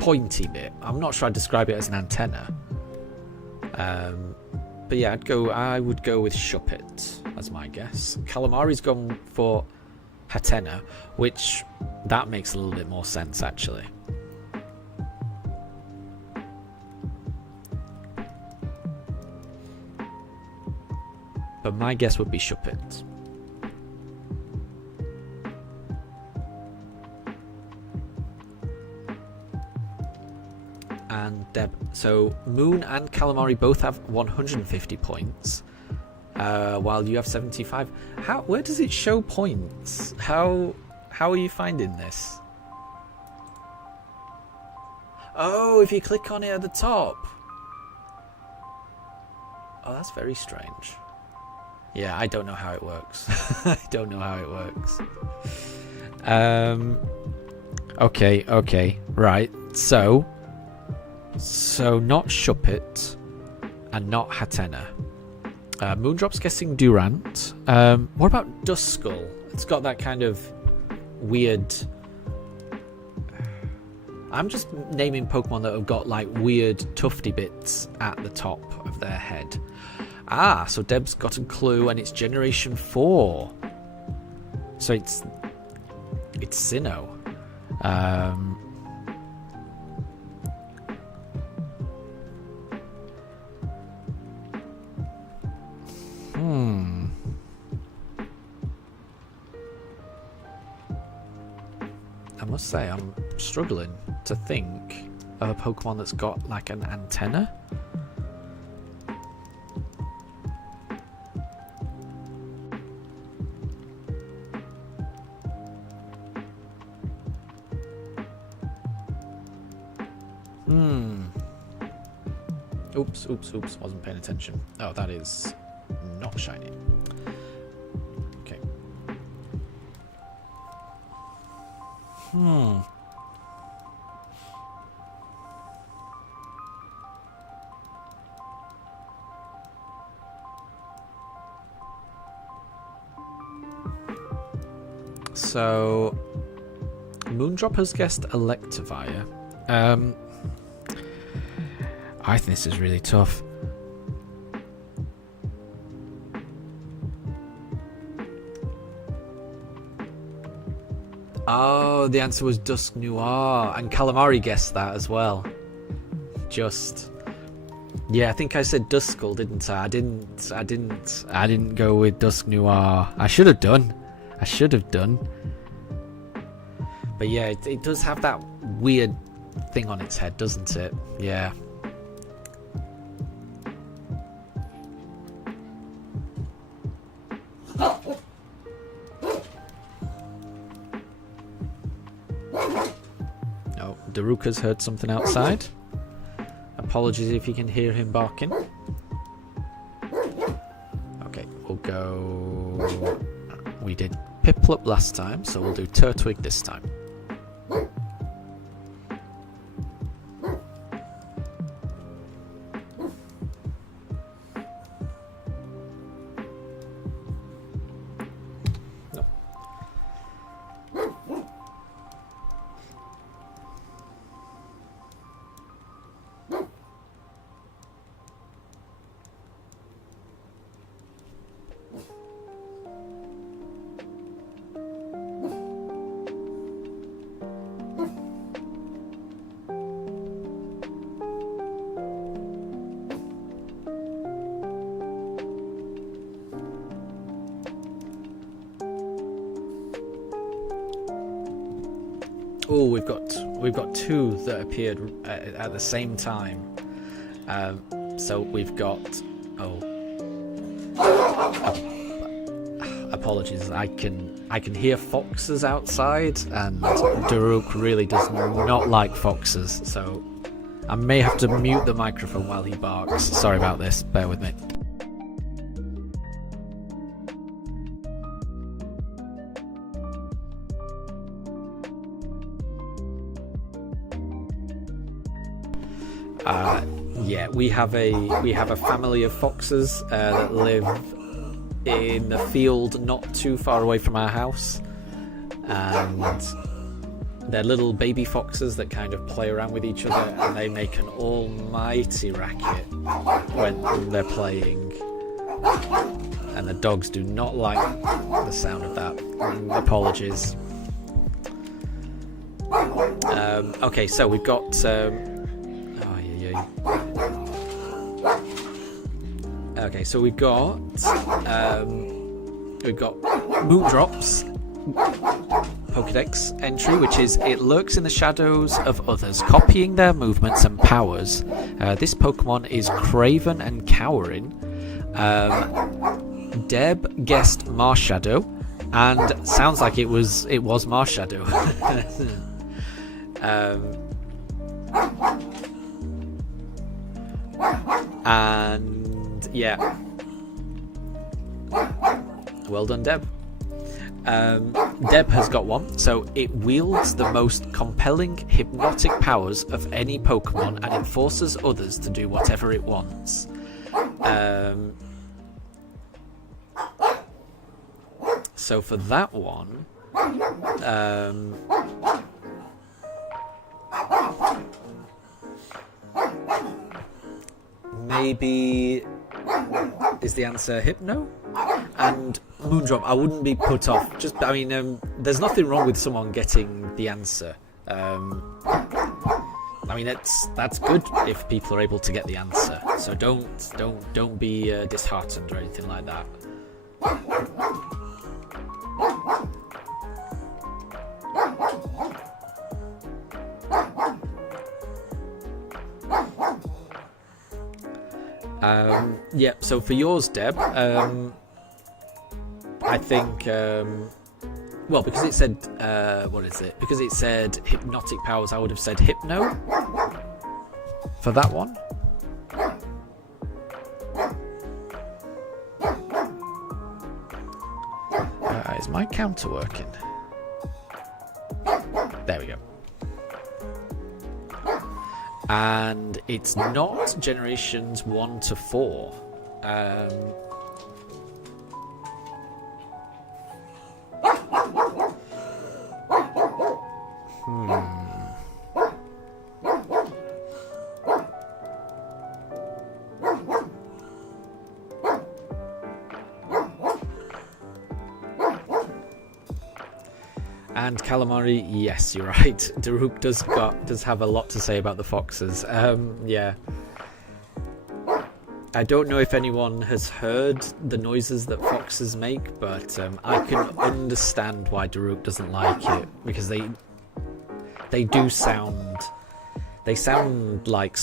pointy bit. I'm not sure I'd describe it as an antenna. But yeah, I would go with Shuppet as my guess. Calamari's gone for Hatenna, which that makes a little bit more sense actually. But my guess would be Shuppet. And Deb. So Moon and Calamari both have 150 points, while you have 75. Where does it show points? How are you finding this? Oh, if you click on it at the top. Oh, that's very strange. Yeah, I don't know how it works. I don't know how it works. Okay, right. So not Shuppet and not Hatenna. Moondrop's guessing Durant. What about Duskull? It's got that kind of weird... I'm just naming Pokemon that have got like weird tufty bits at the top of their head. Ah, so Deb's got a clue, and it's Generation 4. So it's Sinnoh. I must say, I'm struggling to think of a Pokemon that's got like an antenna. Oops, wasn't paying attention. Oh, that is not shiny. Okay. So, Moondrop has guessed Electivire. I think this is really tough. Oh, the answer was Dusk Noir, and Calamari guessed that as well. just... Yeah, I think I said Duskull, didn't I? I didn't go with Dusk Noir. I should have done. But yeah, it does have that weird thing on its head, doesn't it? Yeah. Oh, Daruka's heard something outside. Apologies if you can hear him barking. Okay, we'll go... We did Piplup last time, so we'll do Turtwig this time. Oh, we've got two that appeared at the same time. So we've got... Oh, apologies. I can hear foxes outside, and Daruk really does not like foxes. So I may have to mute the microphone while he barks. Sorry about this. Bear with me. Yeah, we have a family of foxes that live in a field not too far away from our house, and they're little baby foxes that kind of play around with each other, and they make an almighty racket when they're playing, and the dogs do not like the sound of that. Apologies. Okay, so we've got okay, so we've got Moondrop's Pokédex entry, which is: it lurks in the shadows of others, copying their movements and powers. This Pokemon is craven and cowering. Deb guessed Marshadow, and sounds like it was Marshadow. And yeah, well done, Deb. Deb has got one. So it wields the most compelling hypnotic powers of any Pokemon, and it forces others to do whatever it wants. So for that one, maybe is the answer Hypno? And Moondrop, I wouldn't be put off. There's nothing wrong with someone getting the answer. That's good if people are able to get the answer. So don't be disheartened or anything like that. Yeah, so for yours, Deb, I think, well, because it said, what is it? Because it said hypnotic powers, I would have said Hypno for that one. Is my counter working? There we go. And it's not generations 1 to 4. And calamari, yes, you're right. Daruk does have a lot to say about the foxes. Yeah. I don't know if anyone has heard the noises that foxes make, but I can understand why Daruk doesn't like it, because they do sound. They sound like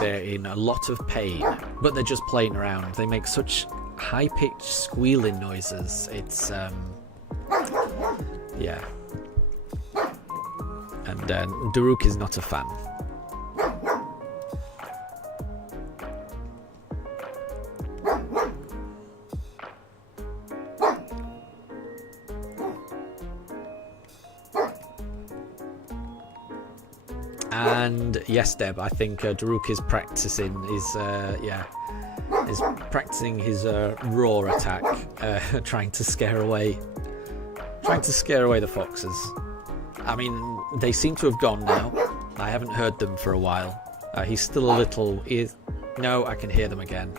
they're in a lot of pain, but they're just playing around. They make such high-pitched squealing noises. It's yeah. And Daruk is not a fan. And yes, Deb, I think Daruk is practicing his roar attack, trying to scare away the foxes. I mean, they seem to have gone now. I haven't heard them for a while. He's still a little. No, I can hear them again.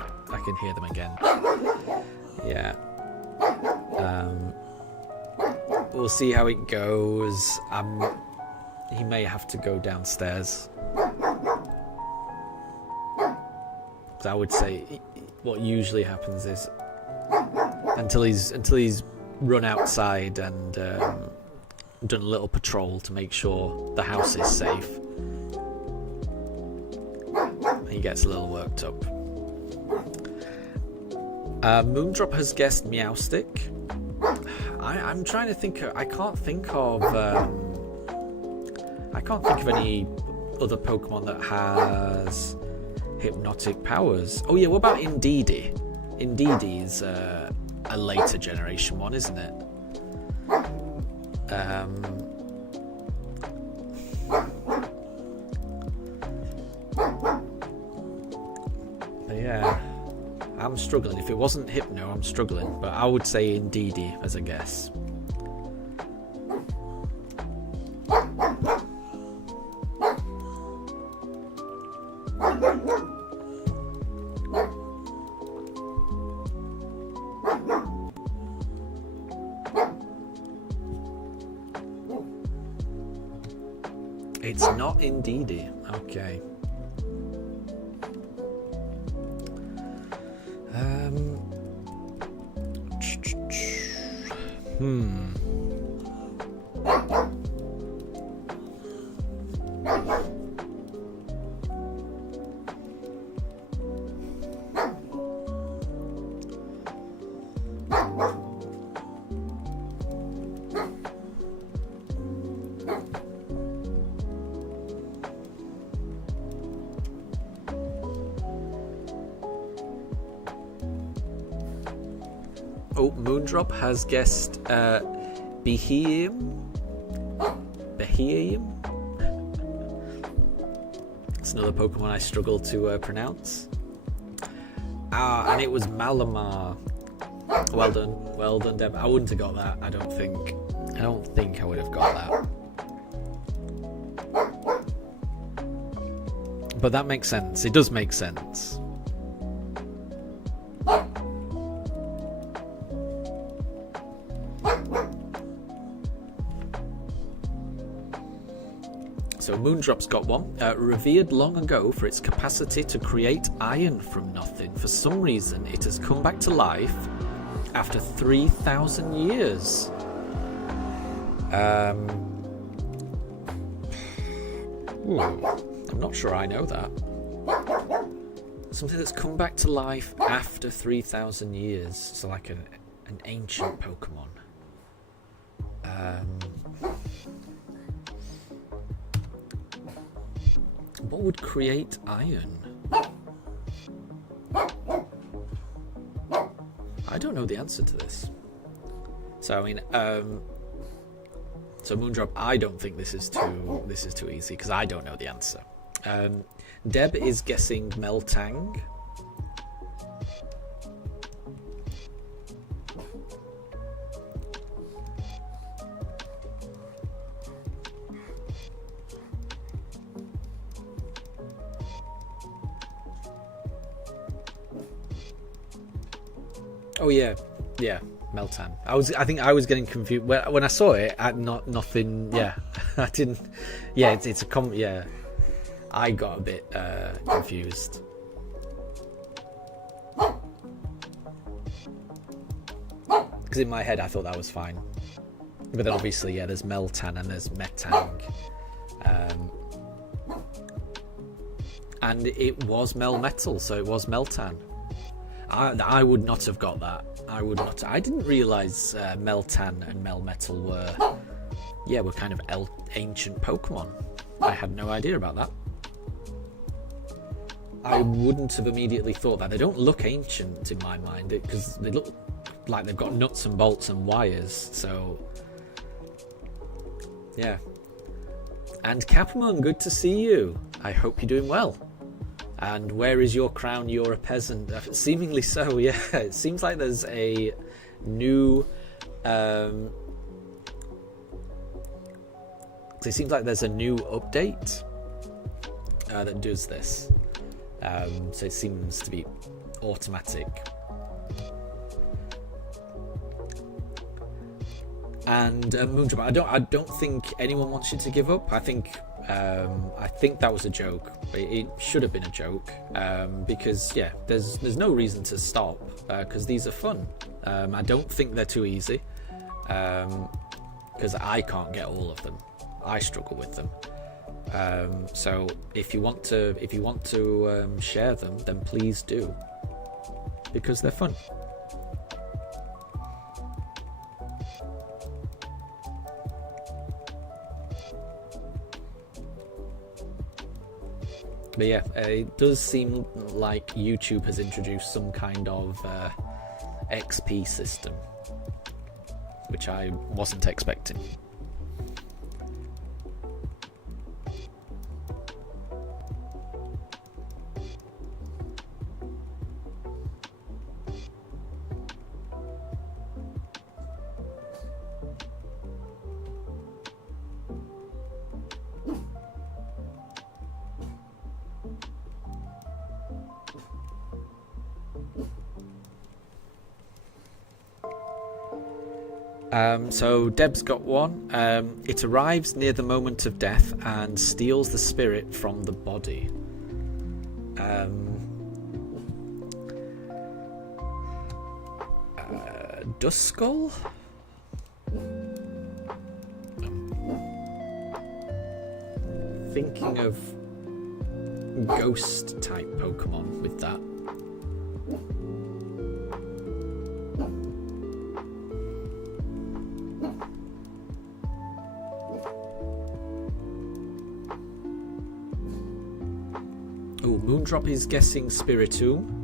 Yeah. We'll see how it goes. He may have to go downstairs. I would say what usually happens is until he's run outside and done a little patrol to make sure the house is safe, he gets a little worked up. Moondrop has guessed Meowstick. I'm trying to think. I can't think of any other Pokemon that has hypnotic powers. Oh yeah, what about Indeedee? Indeedee's a later generation one, isn't it? Yeah, I'm struggling. If it wasn't Hypno, I'm struggling. But I would say Indeedee as a guess. It's not Indeedee. Okay. Oh, Moondrop has guessed Beheeyem. It's another Pokemon I struggle to pronounce. And it was Malamar. Well done, Deb. I wouldn't have got that. I don't think I would have got that. But that makes sense. It does make sense. So Moondrop's got one. Revered long ago for its capacity to create iron from nothing, for some reason it has come back to life after 3,000 years. I'm not sure I know that. Something that's come back to life after 3,000 years. So like an ancient Pokemon. What would create iron? I don't know the answer to this. So I mean, so Moondrop, I don't think this is too easy because I don't know the answer. Deb is guessing Meltang. Oh yeah. Meltan. I think I was getting confused when I saw it. Nothing. Yeah, I didn't. Yeah, it's a yeah. I got a bit confused. Because in my head I thought that was fine. But then obviously, yeah, there's Meltan and there's Metang. And it was Melmetal, so it was Meltan. I would not have got that. I would not. I didn't realise Meltan and Melmetal were kind of ancient Pokemon. I had no idea about that. I wouldn't have immediately thought that. They don't look ancient in my mind because they look like they've got nuts and bolts and wires. So, yeah. And Capamon, good to see you. I hope you're doing well. And where is your crown? You're a peasant. Seemingly so, yeah. It seems like there's a new... it seems like there's a new update that does this. So it seems to be automatic. And Moondrop, I don't think anyone wants you to give up. I think that was a joke. It should have been a joke because yeah, there's no reason to stop because these are fun. I don't think they're too easy because I can't get all of them. I struggle with them. So if you want to share them, then please do because they're fun. But yeah, it does seem like YouTube has introduced some kind of XP system, which I wasn't expecting. So Deb's got one. It arrives near the moment of death and steals the spirit from the body. Duskull? Thinking of ghost type Pokemon with that. Oh, Moondrop is guessing Spiritomb.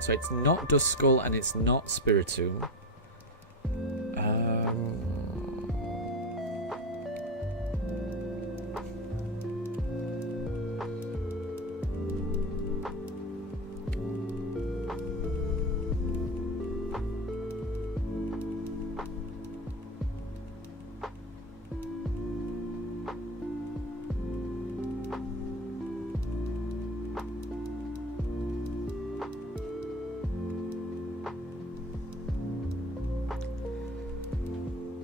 So it's not Duskull and it's not Spiritomb.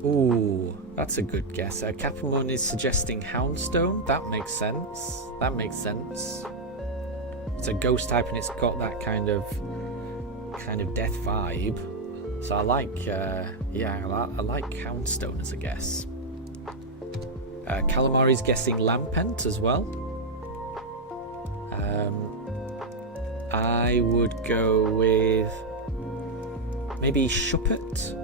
Ooh, that's a good guess. Capamon is suggesting Houndstone. That makes sense. It's a ghost type and it's got that kind of death vibe. So I like, I like Houndstone as a guess. Calamari's guessing Lampent as well. I would go with maybe Shuppet.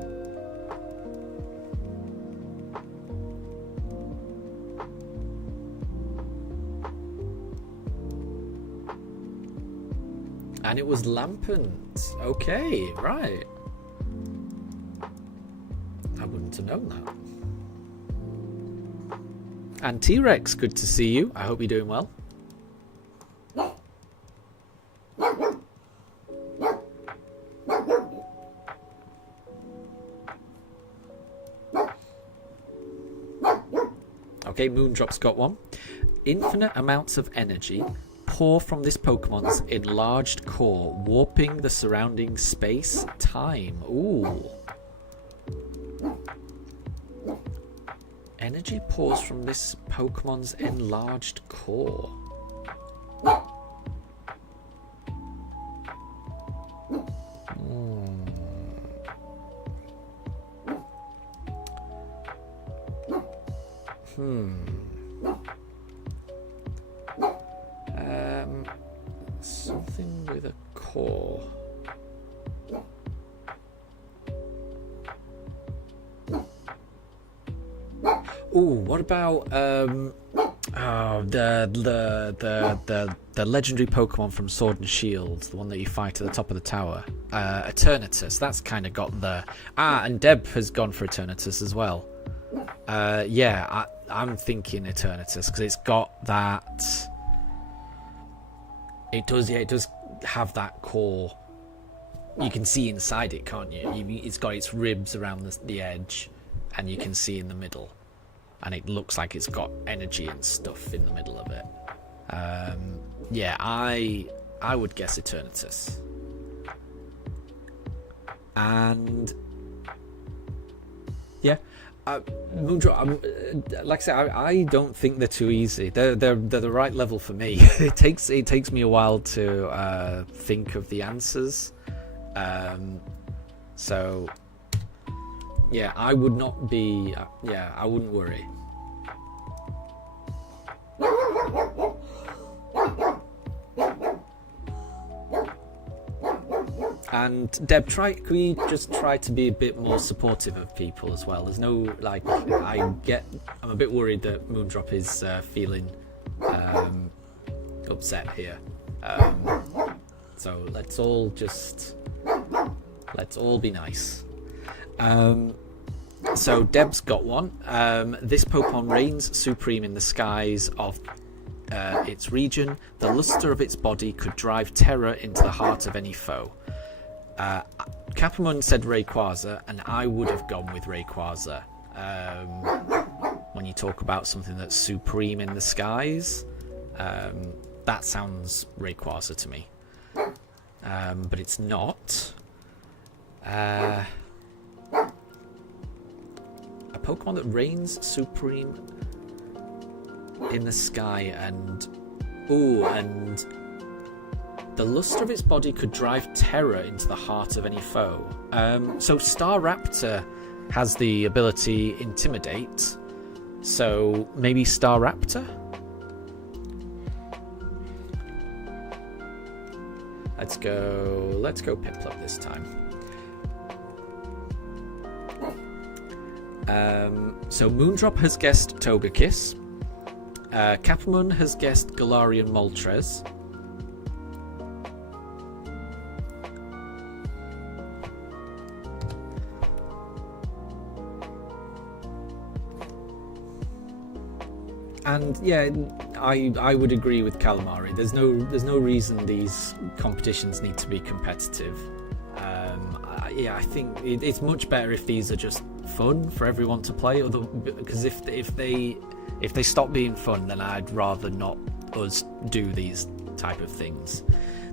And it was Lampent. Okay, right. I wouldn't have known that. And T-Rex, good to see you. I hope you're doing well. Okay, Moondrop's got one. Infinite amounts of energy pour from this Pokemon's enlarged core, warping the surrounding space time. Ooh. Energy pours from this Pokemon's enlarged core. Something with a core. Ooh, what about the legendary Pokemon from Sword and Shield, the one that you fight at the top of the tower, Eternatus. That's kind of got the and Deb has gone for Eternatus as well. Yeah, I'm thinking Eternatus because it's got that. It does have that core. You can see inside it, can't you? It's got its ribs around the edge, and you can see in the middle. And it looks like it's got energy and stuff in the middle of it. Yeah, I would guess Eternatus. And yeah, Moondrop. Like I said, I don't think they're too easy. They're the right level for me. It takes me a while to think of the answers. So yeah, I would not be. Yeah, I wouldn't worry. And Deb, can we just try to be a bit more supportive of people as well? There's no, like, I'm a bit worried that Moondrop is feeling upset here. So let's all be nice. So Deb's got one. This Pokemon reigns supreme in the skies of its region. The luster of its body could drive terror into the heart of any foe. Capamon said Rayquaza, and I would have gone with Rayquaza. When you talk about something that's supreme in the skies, that sounds Rayquaza to me. But it's not. A Pokemon that reigns supreme in the sky and the luster of its body could drive terror into the heart of any foe. So Staraptor has the ability Intimidate. So maybe Staraptor? Let's go Piplup this time. So Moondrop has guessed Togekiss. Capamon has guessed Galarian Moltres. And yeah, I would agree with Calamari. There's no reason these competitions need to be competitive. Yeah, I think it's much better if these are just fun for everyone to play. Because if they stop being fun, then I'd rather not us do these type of things.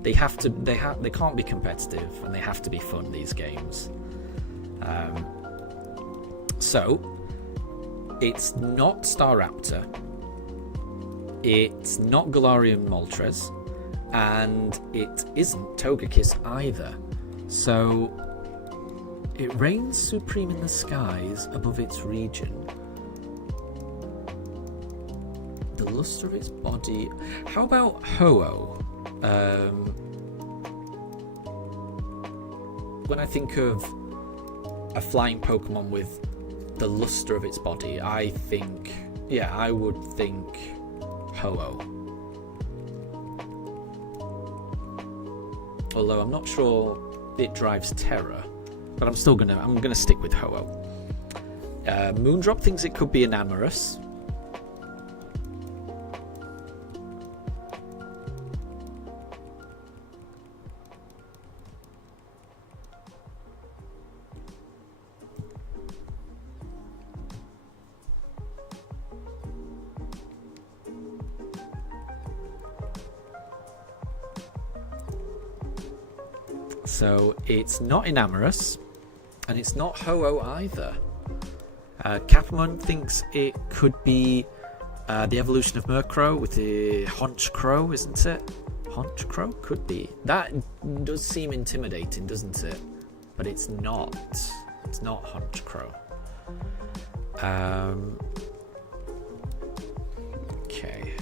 They can't be competitive, and they have to be fun. These games. So it's not Staraptor. It's not Galarian Moltres, and it isn't Togekiss either. So it reigns supreme in the skies above its region. The luster of its body. How about Ho-Oh? When I think of a flying Pokemon with the luster of its body, I would think Ho-Oh. Although I'm not sure it drives terror, but I'm gonna stick with Ho-Oh. Moondrop thinks it could be an Amorous. So it's not Enamorous, and it's not Ho-Oh either. Capamon thinks it could be the evolution of Murkrow with the Haunch Crow, isn't it? Haunch Crow? Could be. That does seem intimidating, doesn't it? But it's not. It's not Haunch Crow. Okay.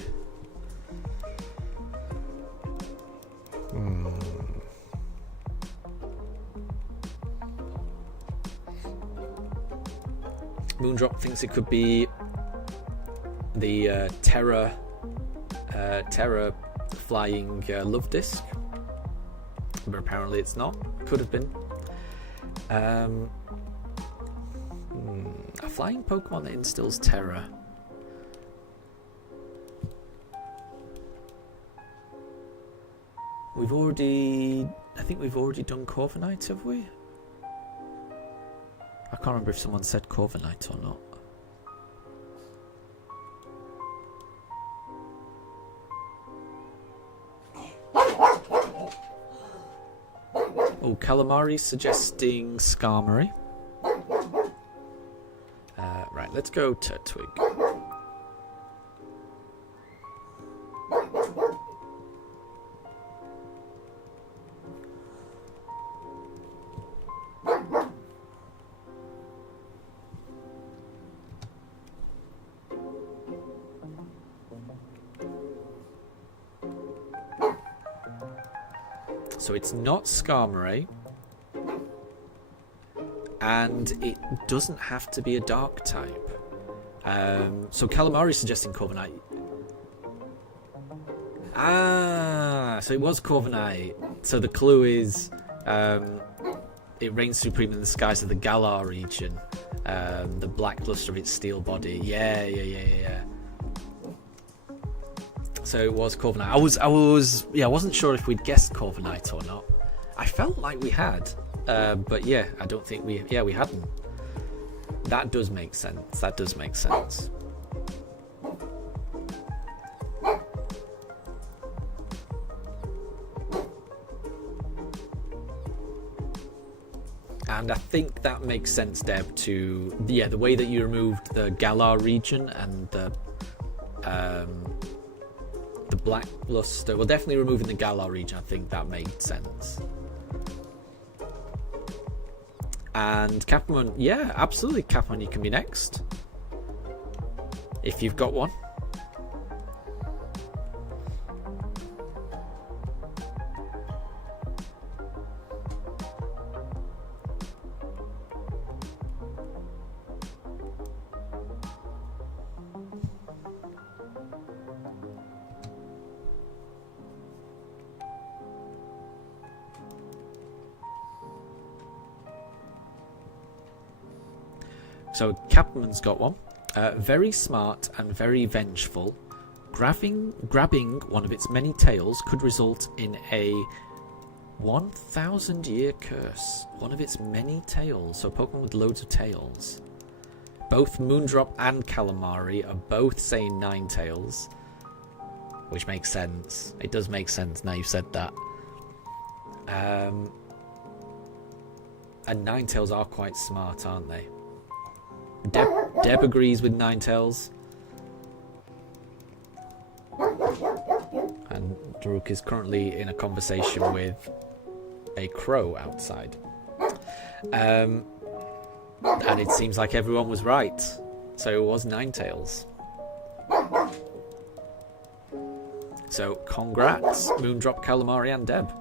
Moondrop thinks it could be the Terra flying love disc, but apparently it's not. Could have been. A flying Pokemon that instills terror. I think we've already done Corviknight, have we? I can't remember if someone said Corviknight or not. Oh, Calamari suggesting Skarmory. Right, let's go Turtwig. So it's not Skarmory, and it doesn't have to be a dark type. So Calamari is suggesting Corviknight. So it was Corviknight. So the clue is it reigns supreme in the skies of the Galar region. The black luster of its steel body. Yeah. So it was Corviknight. I wasn't sure if we'd guessed Corviknight or not. I felt like we had, but yeah, I don't think we hadn't. That does make sense. And I think that makes sense, Deb, to the way that you removed the Galar region and the black luster. Well, definitely removing the Galar region, I think that made sense. And Capamon, yeah, absolutely, Capamon, you can be next. If you've got one. So Capamon's got one. Very smart and very vengeful. Grabbing one of its many tails could result in a 1,000-year curse. One of its many tails. So Pokemon with loads of tails. Both Moondrop and Calamari are both saying 9-tails. Which makes sense. It does make sense now you've said that. And 9-tails are quite smart, aren't they? Deb agrees with 9-tails. And Daruk is currently in a conversation with a crow outside. And it seems like everyone was right. So it was 9-tails. So congrats, Moondrop, Calamari and Deb.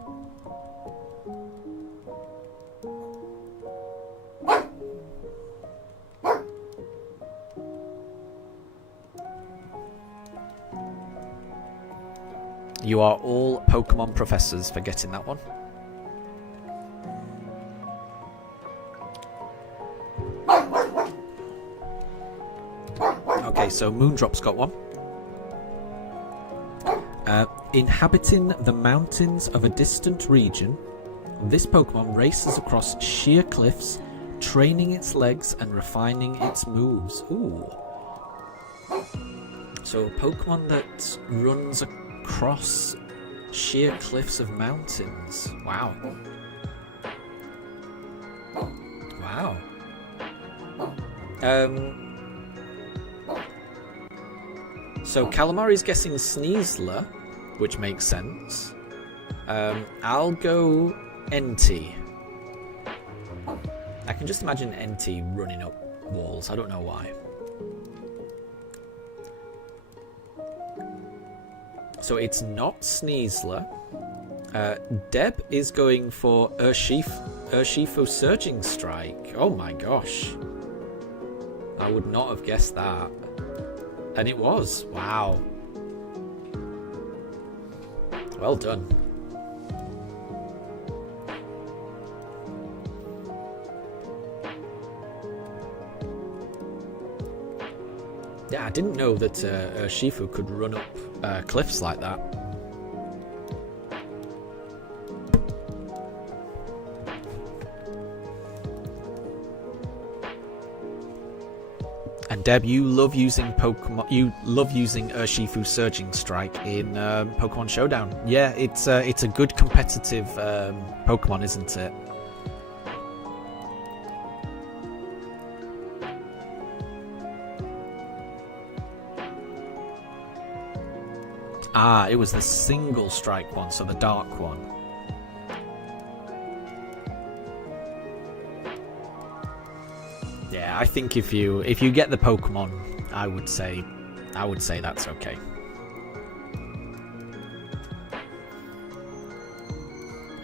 You are all Pokemon professors for getting that one. Okay, so Moondrop's got one. Inhabiting the mountains of a distant region, this Pokemon races across sheer cliffs, training its legs and refining its moves. Ooh. So a Pokemon that runs across sheer cliffs of mountains. Wow. Wow. So Calamari's guessing Sneasler, which makes sense. I'll go NT. I can just imagine NT running up walls. I don't know why. So it's not Sneasler. Deb is going for Urshifu Surging Strike. Oh my gosh. I would not have guessed that. And it was. Wow. Well done. Yeah, I didn't know that Urshifu could run up cliffs like that. And Deb, you love using Pokemon. You love using Urshifu Surging Strike in Pokemon Showdown. Yeah, it's a good competitive Pokemon, isn't it? Ah, it was the single strike one, so the dark one. Yeah, I think if you get the Pokemon, I would say that's okay.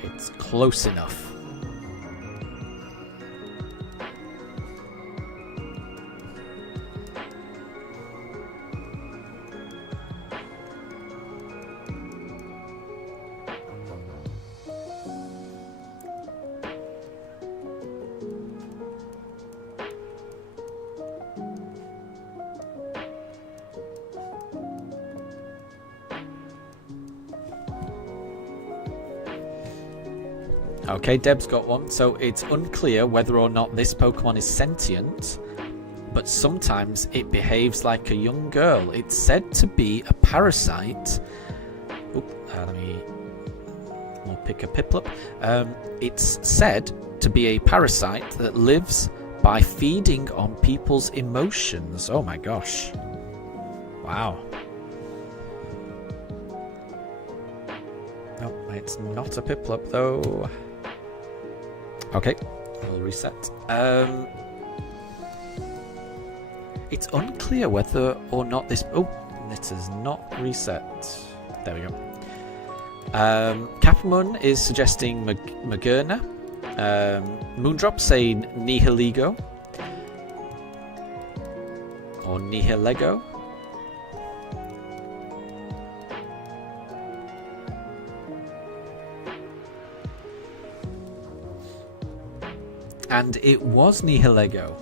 It's close enough. Okay, Deb's got one. So it's unclear whether or not this Pokemon is sentient, but sometimes it behaves like a young girl. It's said to be a parasite. We'll pick a Piplup. It's said to be a parasite that lives by feeding on people's emotions. Oh my gosh. Wow. No, it's not a Piplup though. Okay, we'll reset. It's unclear whether or not this... Oh, it is not reset. There we go. Capamon is suggesting Magerna. Moondrop saying Nihilego. Or Nihilego. And it was Nihilego.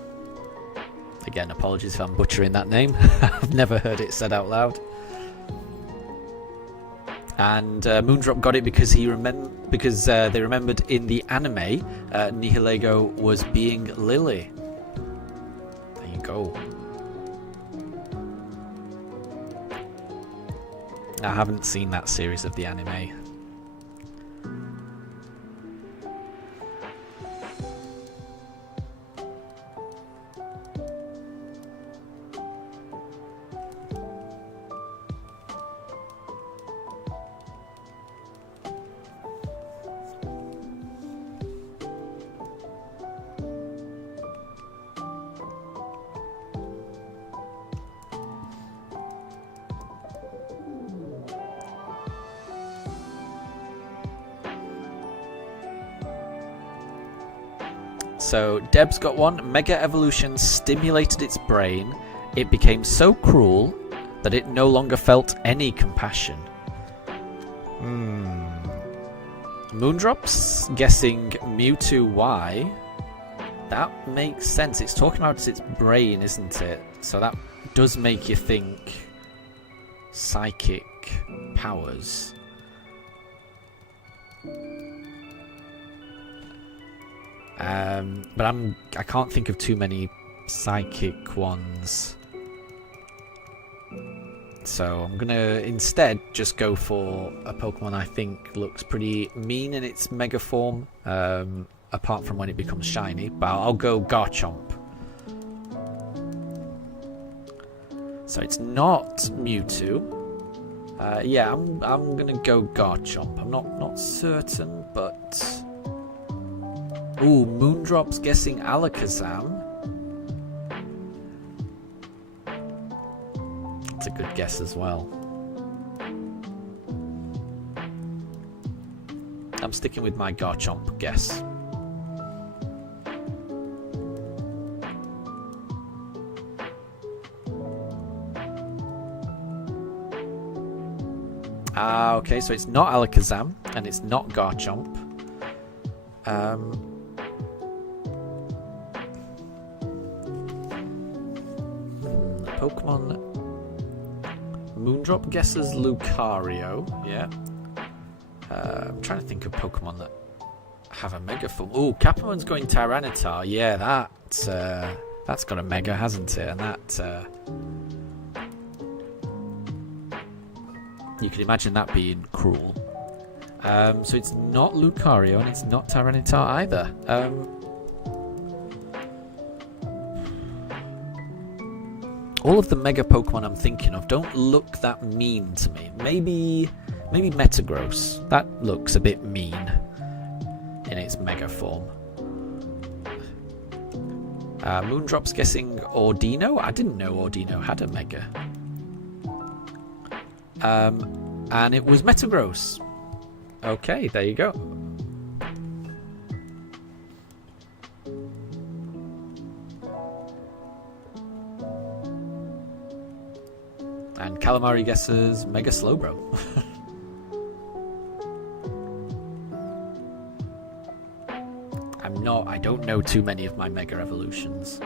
Again, apologies if I'm butchering that name. I've never heard it said out loud. And Moondrop got it because they remembered in the anime Nihilego was being Lily. There you go. I haven't seen that series of the anime. So Deb's got one. Mega Evolution stimulated its brain. It became so cruel that it no longer felt any compassion. Moondrop's guessing Mewtwo Y. That makes sense. It's talking about its brain, isn't it? So that does make you think psychic powers. But I can't think of too many psychic ones. So I'm gonna instead just go for a Pokemon I think looks pretty mean in its mega form. apart from when it becomes shiny, but I'll go Garchomp. So it's not Mewtwo. Yeah, I'm gonna go Garchomp. I'm not certain, but ooh, Moondrop's guessing Alakazam. That's a good guess as well. I'm sticking with my Garchomp guess. Okay, so it's not Alakazam, and it's not Garchomp. Pokemon... Moondrop guesses Lucario, yeah. I'm trying to think of Pokemon that have a Mega form. Ooh, Capamon's going Tyranitar. Yeah, that's got a Mega, hasn't it? And that... you can imagine that being cruel. So it's not Lucario and it's not Tyranitar either. All of the Mega Pokemon I'm thinking of don't look that mean to me. Maybe Metagross. That looks a bit mean in its Mega form. Moondrop's guessing Ordino. I didn't know Ordino had a Mega. And it was Metagross. Okay, there you go. And Calamari guesses Mega Slowbro. I don't know too many of my Mega Evolutions.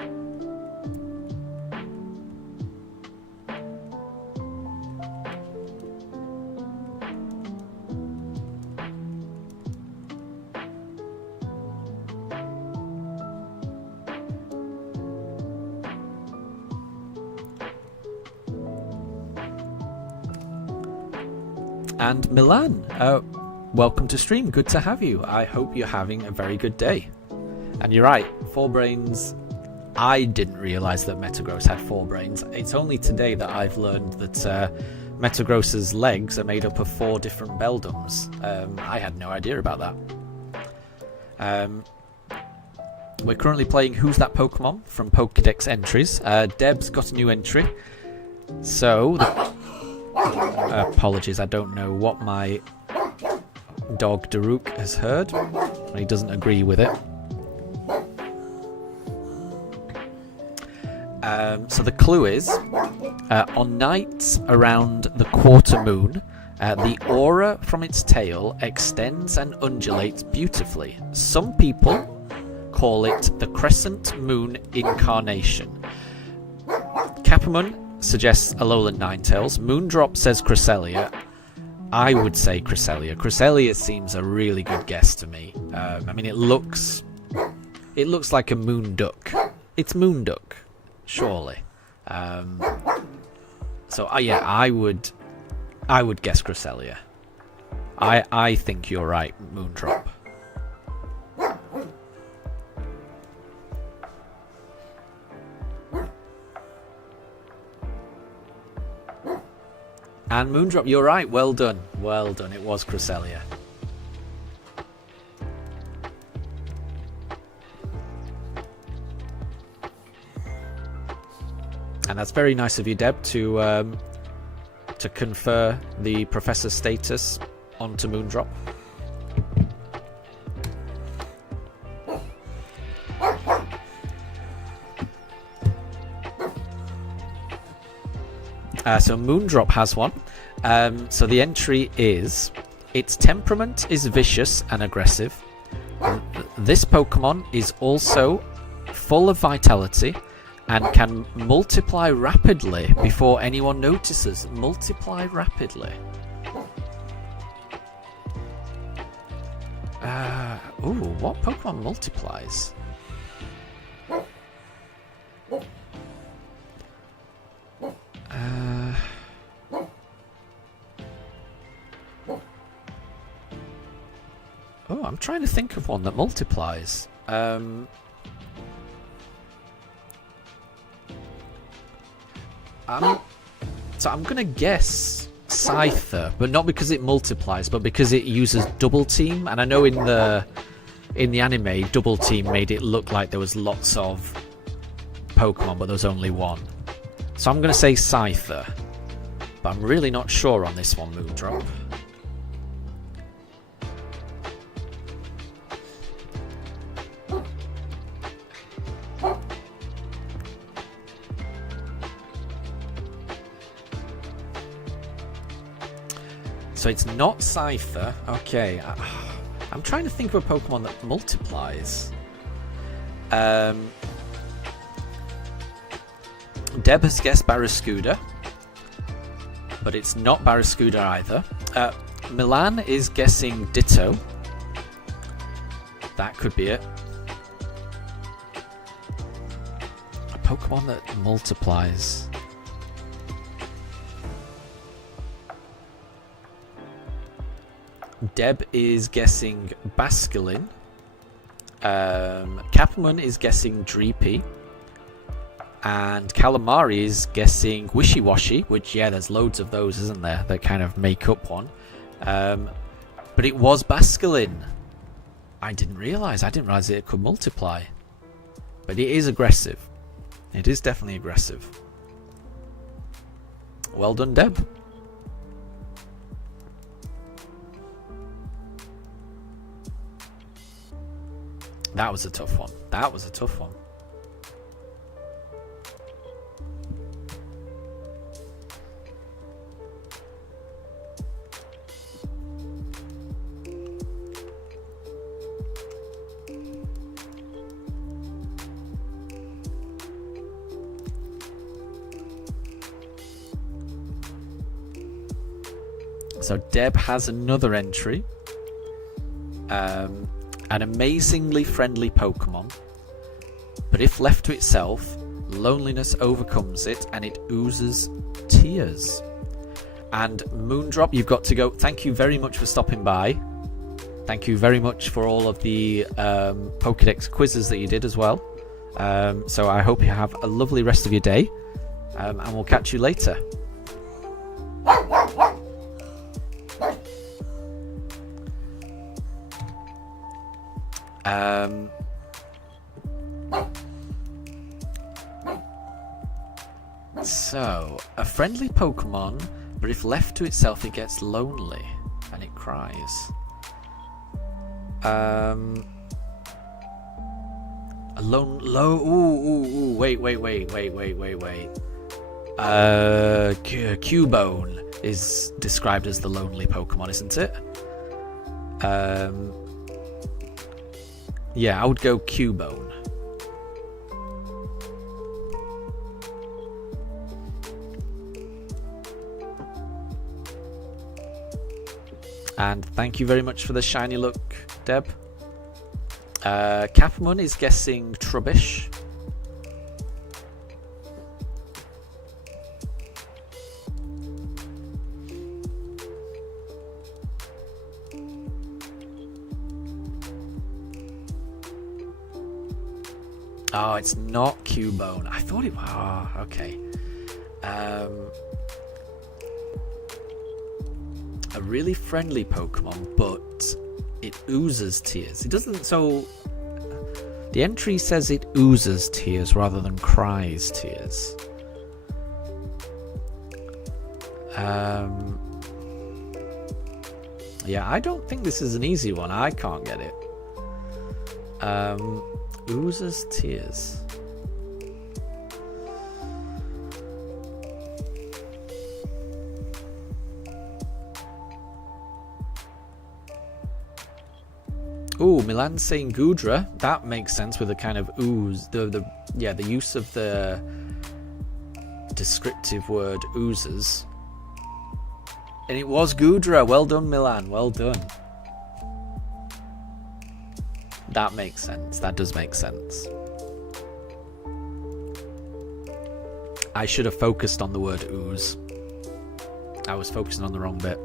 And Milan, welcome to stream. Good to have you. I hope you're having a very good day. And you're right, 4 brains. I didn't realise that Metagross had 4 brains. It's only today that I've learned that Metagross's legs are made up of 4 different Beldums. I had no idea about that. We're currently playing Who's That Pokemon from Pokédex entries. Deb's got a new entry. So, apologies, I don't know what my dog Daruk has heard. He doesn't agree with it. So the clue is, on nights around the quarter moon, the aura from its tail extends and undulates beautifully. Some people call it the crescent moon incarnation. Capamon suggests Alolan Ninetales. Moondrop says Cresselia. I would say Cresselia. Cresselia seems a really good guess to me. I mean, it looks like a moon duck. It's Moonduck, surely. So yeah, I would guess Cresselia. I think you're right, Moondrop. And Moondrop, you're right. Well done. Well done. It was Cresselia. And that's very nice of you, Deb, to confer the professor status onto Moondrop. So Moondrop has one. So the entry is, its temperament is vicious and aggressive. This Pokemon is also full of vitality and can multiply rapidly before anyone notices. Multiply rapidly. Ooh, what Pokemon multiplies? Oh, I'm trying to think of one that multiplies. I'm gonna guess Scyther, but not because it multiplies, but because it uses double team. And I know in the anime, double team made it look like there was lots of Pokemon, but there was only one. So I'm gonna say Scyther, but I'm really not sure on this one, Moondrop. So it's not Scyther. Okay. I'm trying to think of a Pokemon that multiplies. Deb has guessed Barraskewda, but it's not Barraskewda either. Milan is guessing Ditto. That could be it. A Pokemon that multiplies. Deb is guessing Basculin. Capman is guessing Dreepy. And Calamari is guessing Wishy Washy, which, yeah, there's loads of those, isn't there, that kind of make up one. But it was Basculin. I didn't realise it could multiply. But it is aggressive. It is definitely aggressive. Well done, Deb. That was a tough one. That was a tough one. So Deb has another entry. An amazingly friendly Pokemon, but if left to itself, loneliness overcomes it and it oozes tears. And Moondrop, you've got to go. Thank you very much for stopping by. Thank you very much for all of the Pokedex quizzes that you did as well. So I hope you have a lovely rest of your day, and we'll catch you later. So, a friendly Pokemon, but if left to itself it gets lonely and it cries. A wait. Cubone is described as the lonely Pokemon, isn't it? Yeah, I would go Cubone. And thank you very much for the shiny look, Deb. Capmon is guessing Trubbish. Oh, it's not Cubone. I thought it was. Oh, okay. A really friendly Pokemon, but it oozes tears. It doesn't. So the entry says it oozes tears rather than cries tears. Yeah, I don't think this is an easy one. I can't get it. Oozes tears. Ooh, Milan's saying Goodra. That makes sense with a kind of ooze. The use of the descriptive word oozes. And it was Goodra. Well done, Milan. Well done. That makes sense. That does make sense. I should have focused on the word ooze. I was focusing on the wrong bit.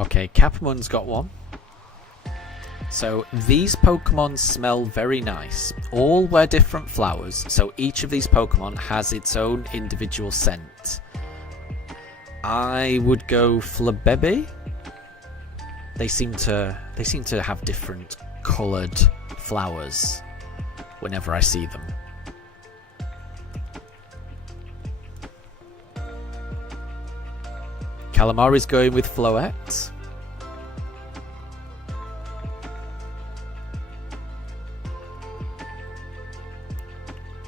Okay, Capamon's got one. So these Pokemon smell very nice. All wear different flowers, so each of these Pokemon has its own individual scent. I would go Flabébé. They seem to have different coloured flowers whenever I see them. Calamari's going with Floette.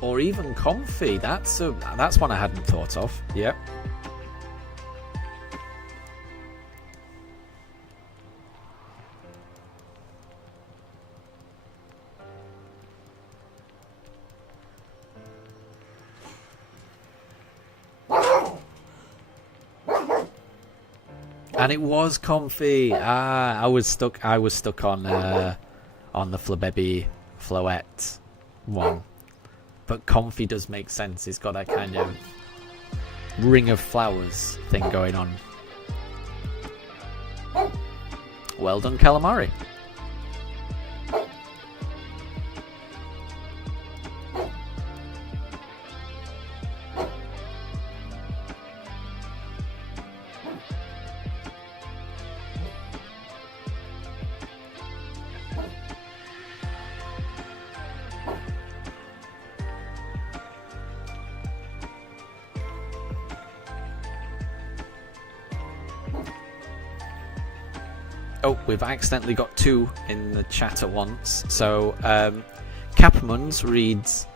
Or even Comfy. That's one I hadn't thought of. Yep. And it was Comfy. I was stuck on the Flabébé Floette one. But Comfy does make sense. It's got that kind of ring of flowers thing going on. Well done, Calamari. Oh, we've accidentally got two in the chat at once. So, Capamon's reads,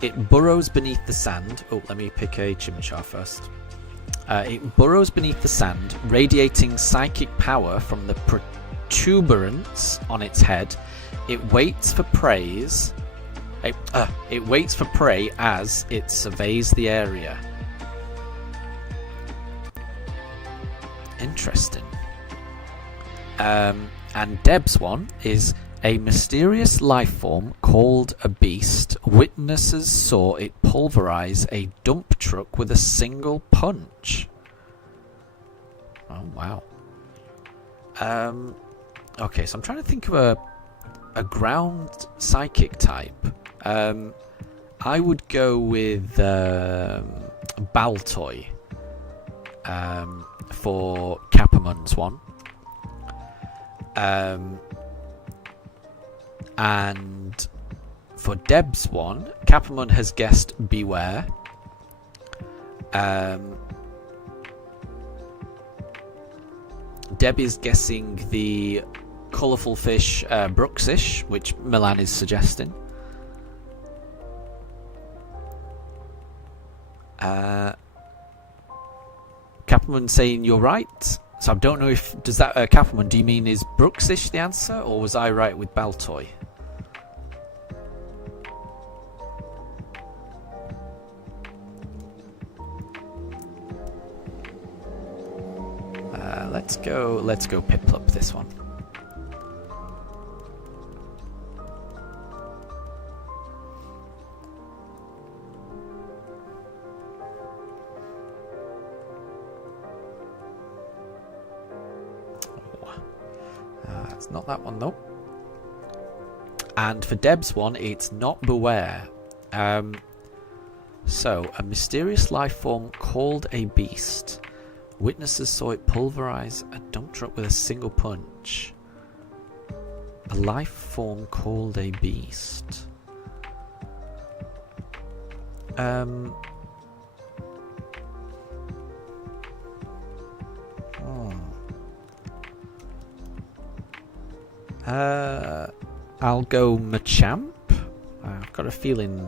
it burrows beneath the sand. Oh, let me pick a Chimchar first. It burrows beneath the sand, radiating psychic power from the protuberance on its head. It waits for prey. It waits for prey as it surveys the area. Interesting. And Deb's one is a mysterious life form called a beast. Witnesses saw it pulverize a dump truck with a single punch. Oh, wow. Okay, so I'm trying to think of a ground psychic type. I would go with Baltoy for Capamon's one. And for Deb's one, Capamon has guessed Beware. Deb is guessing the colourful fish Bruxish, which Milan is suggesting. Capamon saying you're right. So I don't know if, does that, Capamon, do you mean is Bruxish the answer, or was I right with Baltoy? Let's go Piplup this one. It's not that one though. And for Deb's one, it's not Beware. So, a mysterious life form called a beast. Witnesses saw it pulverize a dump truck with a single punch. A life form called a beast. I'll go Machamp. I've got a feeling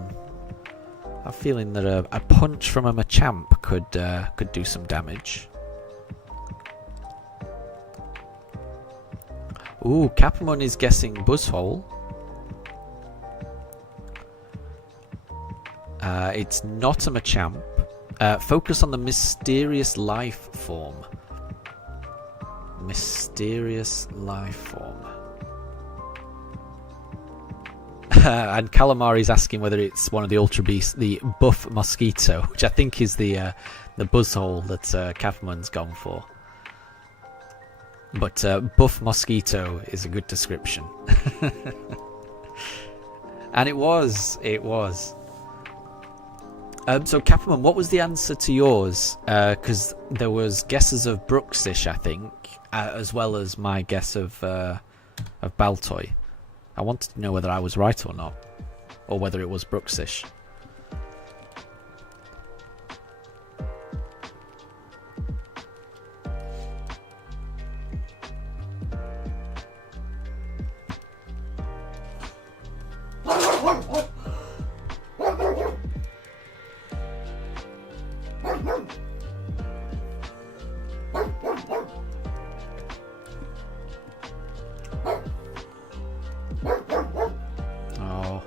that a punch from a Machamp could do some damage. Ooh, Capamon is guessing Buzzhole. It's not a Machamp. Focus on the mysterious life form. Mysterious life form. And Calamari's asking whether it's one of the Ultra Beasts, the Buff Mosquito, which I think is the Buzzhole that Capamon's gone for. But Buff Mosquito is a good description. And it was. So Capperman, what was the answer to yours? Because there was guesses of Brooksish, I think, as well as my guess of Baltoy. I wanted to know whether I was right or not, or whether it was Brooksish. Oh.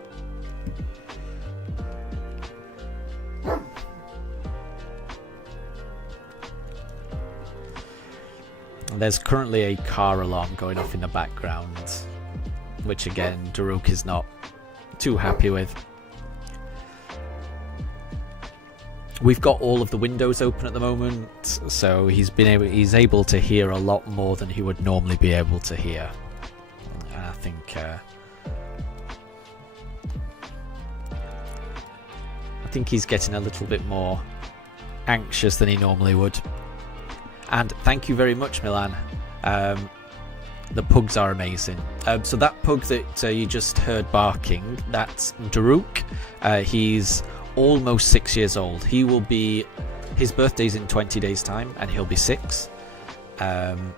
There's currently a car alarm going off in the background, which again, Daruk is not too happy with. We've got all of the windows open at the moment, so he's able to hear a lot more than he would normally be able to hear. And I think he's getting a little bit more anxious than he normally would. And thank you very much, Milan. The pugs are amazing. So that pug that you just heard barking, that's Daruk. He's almost 6 years old. His birthday's in 20 days time, and he'll be 6. And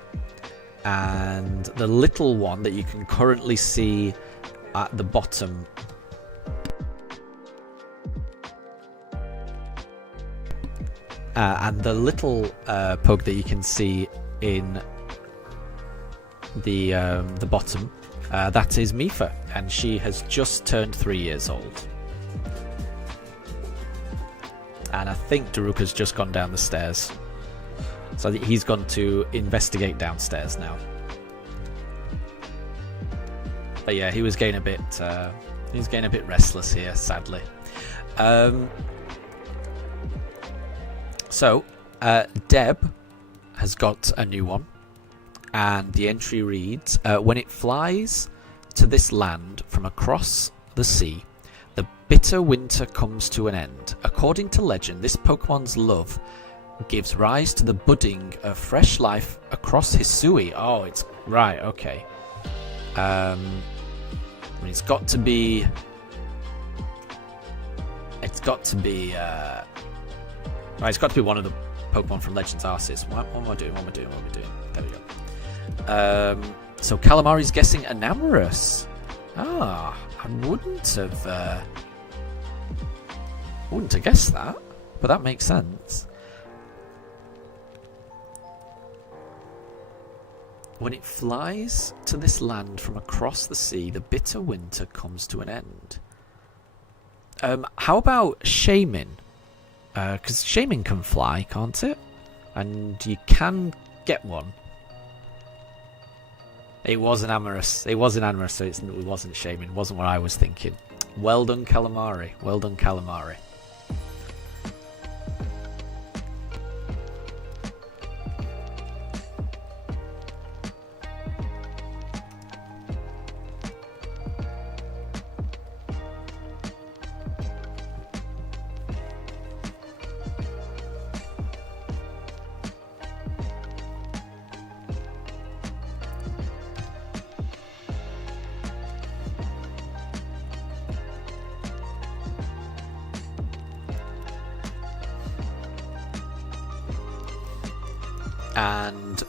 the little one that you can currently see at the bottom, and the little pug that you can see in the bottom, that is Mifa, and she has just turned 3 years old. And I think Daruk has just gone down the stairs, so he's gone to investigate downstairs now. But yeah, he was getting a bit restless here, sadly. So Deb has got a new one, and the entry reads, when it flies to this land from across the sea, the bitter winter comes to an end. According to legend, this Pokemon's love gives rise to the budding of fresh life across Hisui. Oh, it's right, okay. I mean, it's got to be one of the Pokemon from Legends Arceus. What am I doing? There we go. So Calamari's guessing Enamorous. I wouldn't have guessed that, but that makes sense. When it flies to this land from across the sea, the bitter winter comes to an end. How about Shaman? Because Shaman can fly, can't it? And you can get one. It was an Amorous, so it wasn't Shaman. It wasn't what I was thinking. Well done, Calamari. Well done, Calamari. And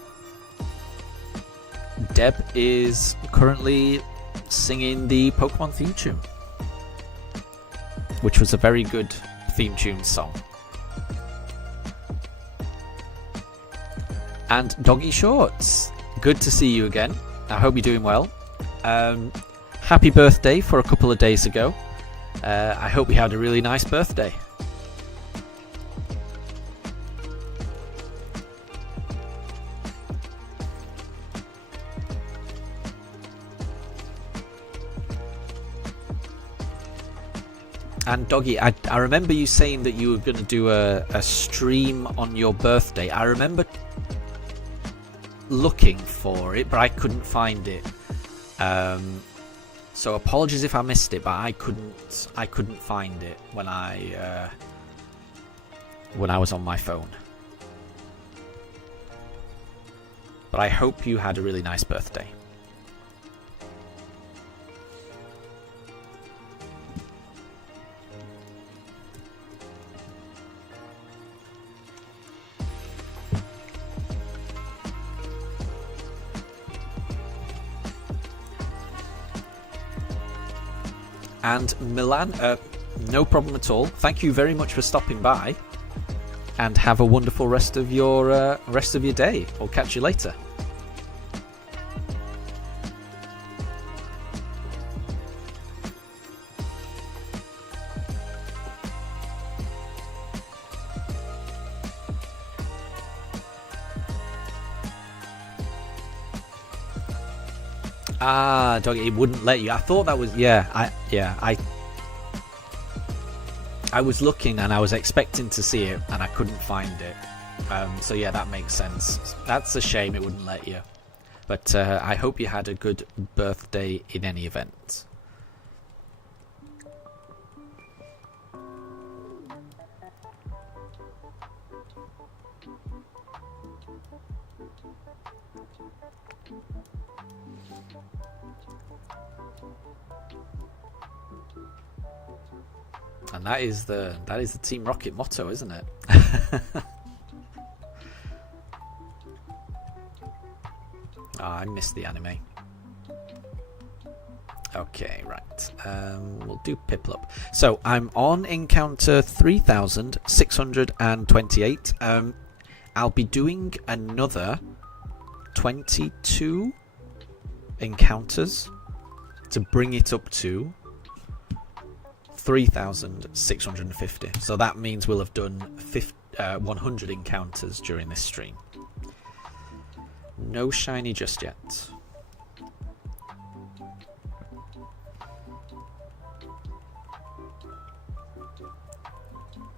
Deb is currently singing the Pokemon theme tune, which was a very good theme tune song. And Doggy Shorts, good to see you again. I hope you're doing well. Happy birthday for a couple of days ago. I hope you had a really nice birthday. And Doggy, I remember you saying that you were going to do a stream on your birthday. I remember looking for it, but I couldn't find it. So apologies if I missed it, but I couldn't find it when I was on my phone. But I hope you had a really nice birthday. And Milan, no problem at all. Thank you very much for stopping by, and have a wonderful rest of your day. I'll catch you later. Ah, doggy, it wouldn't let you. I thought that was I was looking and I was expecting to see it and I couldn't find it. So yeah, that makes sense. That's a shame it wouldn't let you. But I hope you had a good birthday in any event. And that is the Team Rocket motto, isn't it? I missed the anime. Okay, right. We'll do Piplup. So I'm on encounter 3628. I'll be doing another 22 encounters to bring it up to 3,650. So that means we'll have done 100 encounters during this stream. No shiny just yet.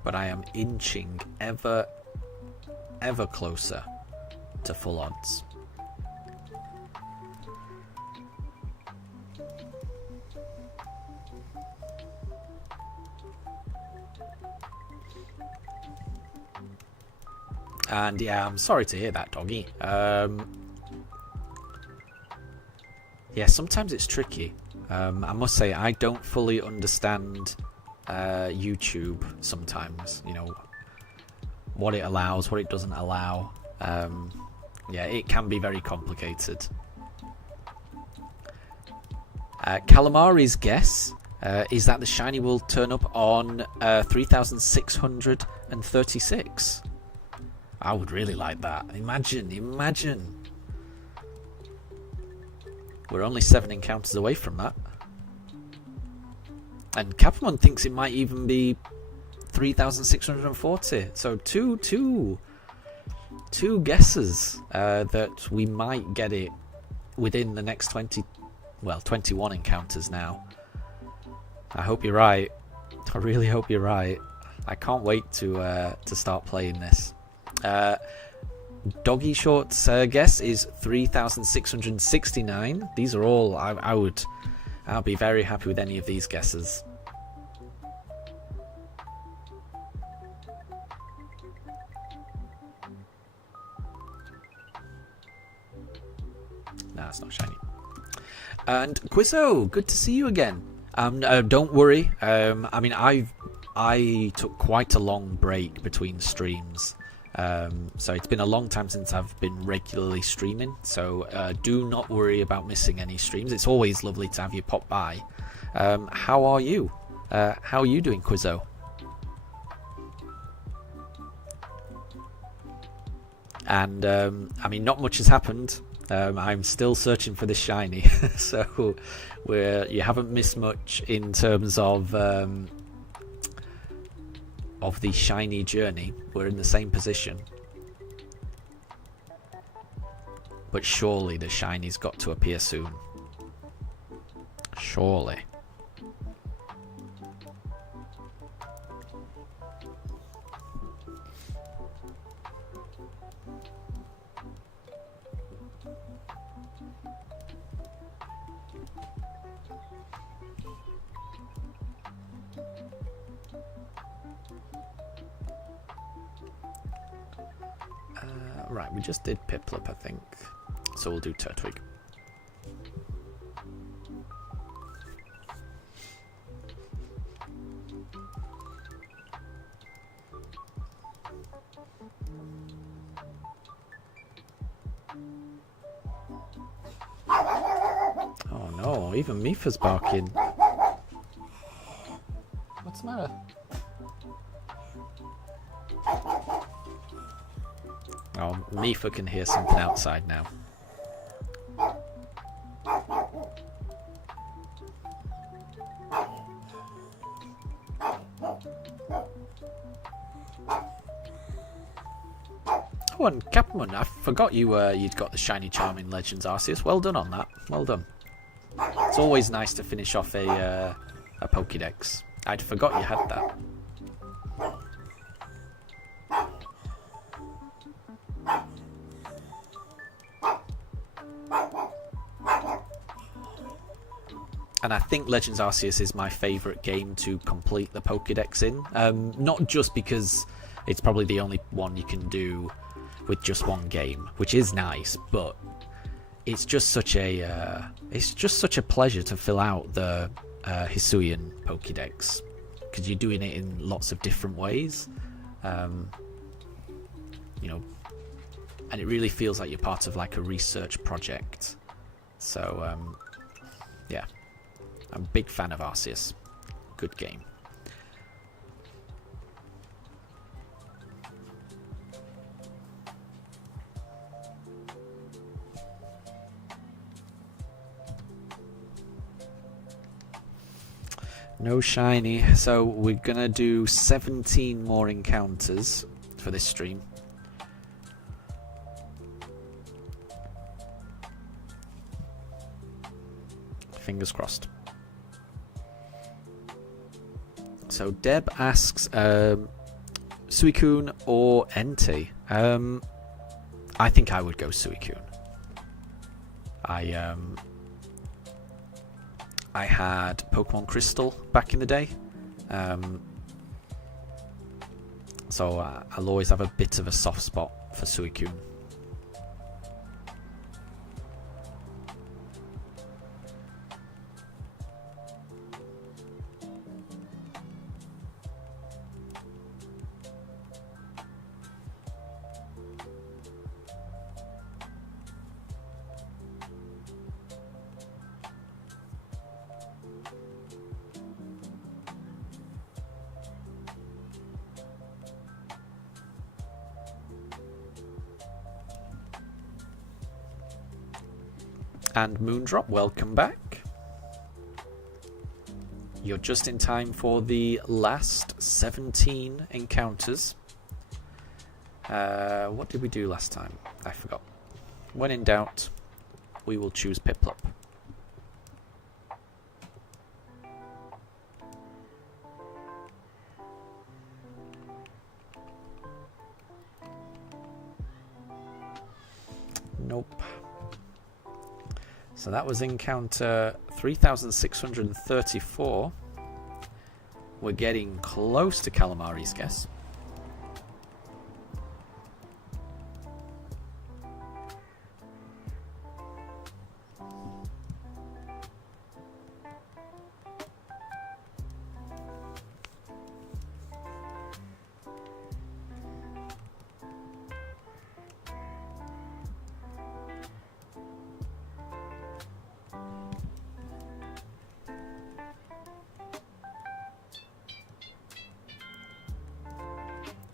But I am inching ever closer to full odds. And yeah, I'm sorry to hear that, doggy. Yeah, sometimes it's tricky. I must say, I don't fully understand YouTube sometimes. You know, what it allows, what it doesn't allow. Yeah, it can be very complicated. Calamari's guess is that the shiny will turn up on 3,636. I would really like that. Imagine. We're only 7 encounters away from that. And Capamon thinks it might even be 3,640. So two guesses that we might get it within the next 21 encounters now. I hope you're right. I really hope you're right. I can't wait to start playing this. Doggy Short's guess is 3,669. These are all I'll be very happy with any of these guesses. Nah, it's not shiny. And Quizzo, good to see you again. Don't worry. I mean, I took quite a long break between streams. So it's been a long time since I've been regularly streaming, so do not worry about missing any streams. It's always lovely to have you pop by. How are you? How are you doing, Quizzo? And I mean, not much has happened. I'm still searching for this shiny, so you haven't missed much in terms of the shiny journey. We're in the same position, but surely the shiny's got to appear soon. Surely. Right, we just did Piplup, I think. So we'll do Turtwig. Oh no, even Mifa's barking. What's the matter? Oh, Mifa can hear something outside now. Oh, and Capman, I forgot you'd got the shiny charm in Legends Arceus. Well done on that. Well done. It's always nice to finish off a Pokédex. I'd forgot you had that. And I think Legends Arceus is my favourite game to complete the Pokédex in. Not just because it's probably the only one you can do with just one game, which is nice, but it's just such a pleasure to fill out the Hisuian Pokédex, because you're doing it in lots of different ways, you know, and it really feels like you're part of like a research project. So yeah, I'm a big fan of Arceus. Good game. No shiny, so we're gonna do 17 more encounters for this stream. Fingers crossed. So Deb asks, Suicune or Entei? I think I would go Suicune. I had Pokemon Crystal back in the day, so I'll always have a bit of a soft spot for Suicune. And Moondrop, welcome back. You're just in time for the last 17 encounters. What did we do last time? I forgot. When in doubt, we will choose Piplup. Nope. So that was encounter 3634. We're getting close to Calamari's guess.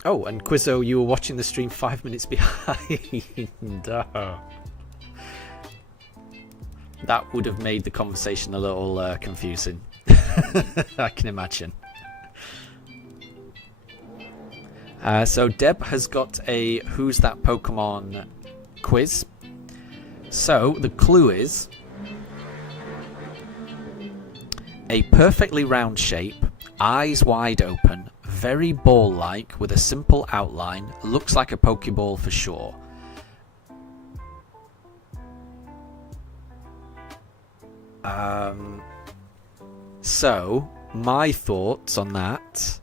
Oh, and Quizzo, you were watching the stream 5 minutes behind. Oh. That would have made the conversation a little confusing. I can imagine. So Deb has got a Who's That Pokemon quiz. So the clue is a perfectly round shape, eyes wide open, very ball-like with a simple outline, looks like a Pokeball for sure. So my thoughts on that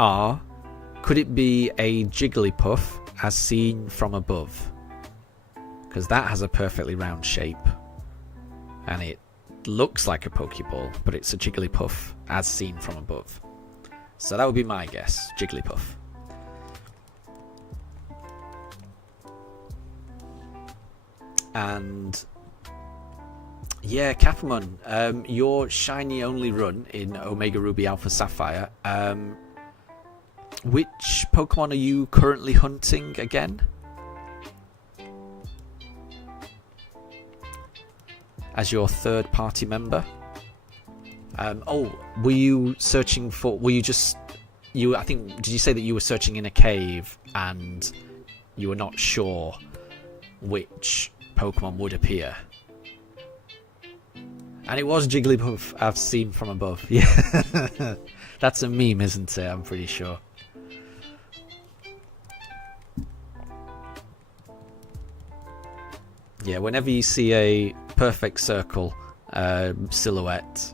are, could it be a Jigglypuff as seen from above. Because that has a perfectly round shape. And it looks like a Pokeball, but it's a Jigglypuff as seen from above. So that would be my guess, Jigglypuff. And yeah, Capamon, your shiny only run in Omega Ruby Alpha Sapphire. Which Pokemon are you currently hunting again? As your third party member? Oh, were you searching for... Were you just... I think... Did you say that you were searching in a cave and you were not sure which Pokemon would appear? And it was Jigglypuff I've seen from above. Yeah. That's a meme, isn't it? I'm pretty sure. Yeah, whenever you see a perfect circle silhouette,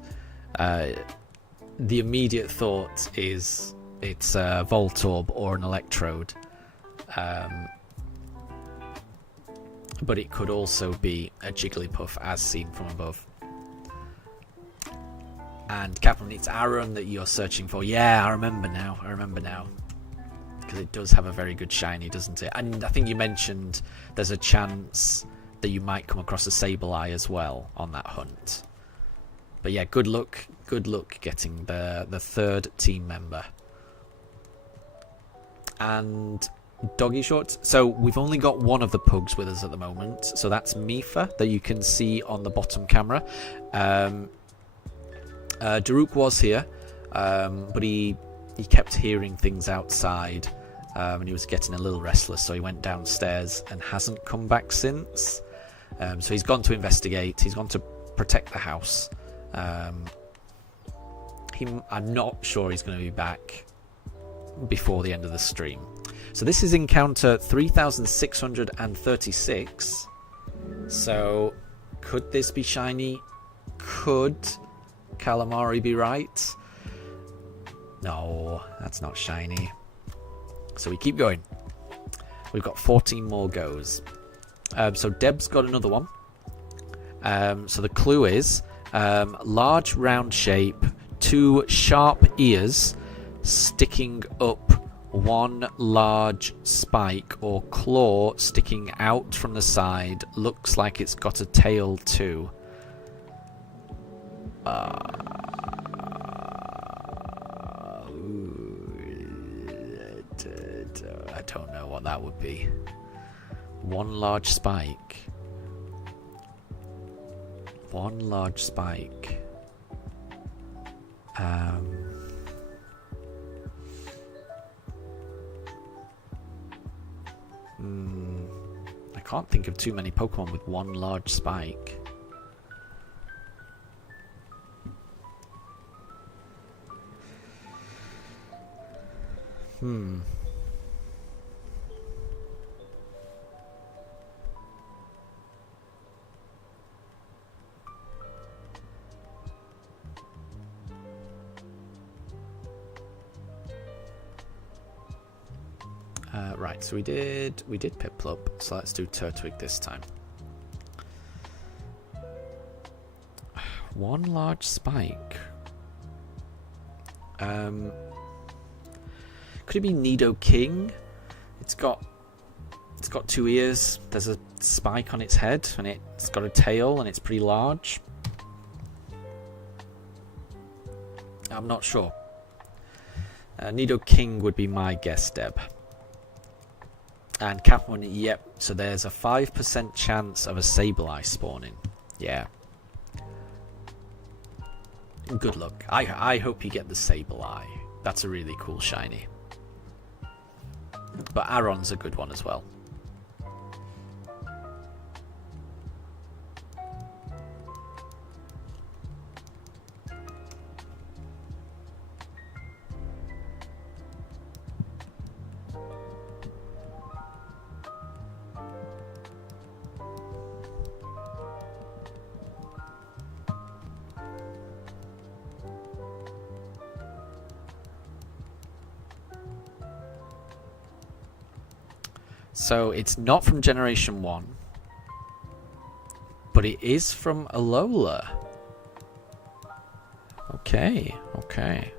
the immediate thought is it's a Voltorb or an Electrode. But it could also be a Jigglypuff as seen from above. And Captain, it's Aaron that you're searching for. Yeah, I remember now. Because it does have a very good shiny, doesn't it? And I think you mentioned there's a chance that you might come across a Sableye as well on that hunt. But yeah, good luck getting the third team member. And Doggy Shorts. So we've only got one of the Pugs with us at the moment. So that's Mifa that you can see on the bottom camera. Daruk was here, but he kept hearing things outside, and he was getting a little restless, so he went downstairs and hasn't come back since. So he's gone to investigate. He's gone to protect the house. I'm not sure he's going to be back before the end of the stream. So this is encounter 3636. So could this be shiny? Could Calamari be right? No, that's not shiny. So we keep going. We've got 14 more goes. So Deb's got another one. So the clue is large round shape, 2 sharp ears sticking up, 1 large spike or claw sticking out from the side. Looks like it's got a tail too. I don't know what that would be. 1 large spike. 1 large spike. I can't think of too many Pokemon with 1 large spike. Right, so we did Piplup, so let's do Turtwig this time. 1 large spike. Could it be Nidoking? It's got 2 ears. There's a spike on its head, and it's got a tail, and it's pretty large. I'm not sure. Nidoking would be my guess, Deb. And Capmon, yep. So there's a 5% chance of a Sableye spawning. Yeah. Good luck. I hope you get the Sableye. That's a really cool shiny. But Aron's a good one as well. So it's not from Generation 1. But it is from Alola. Okay, okay.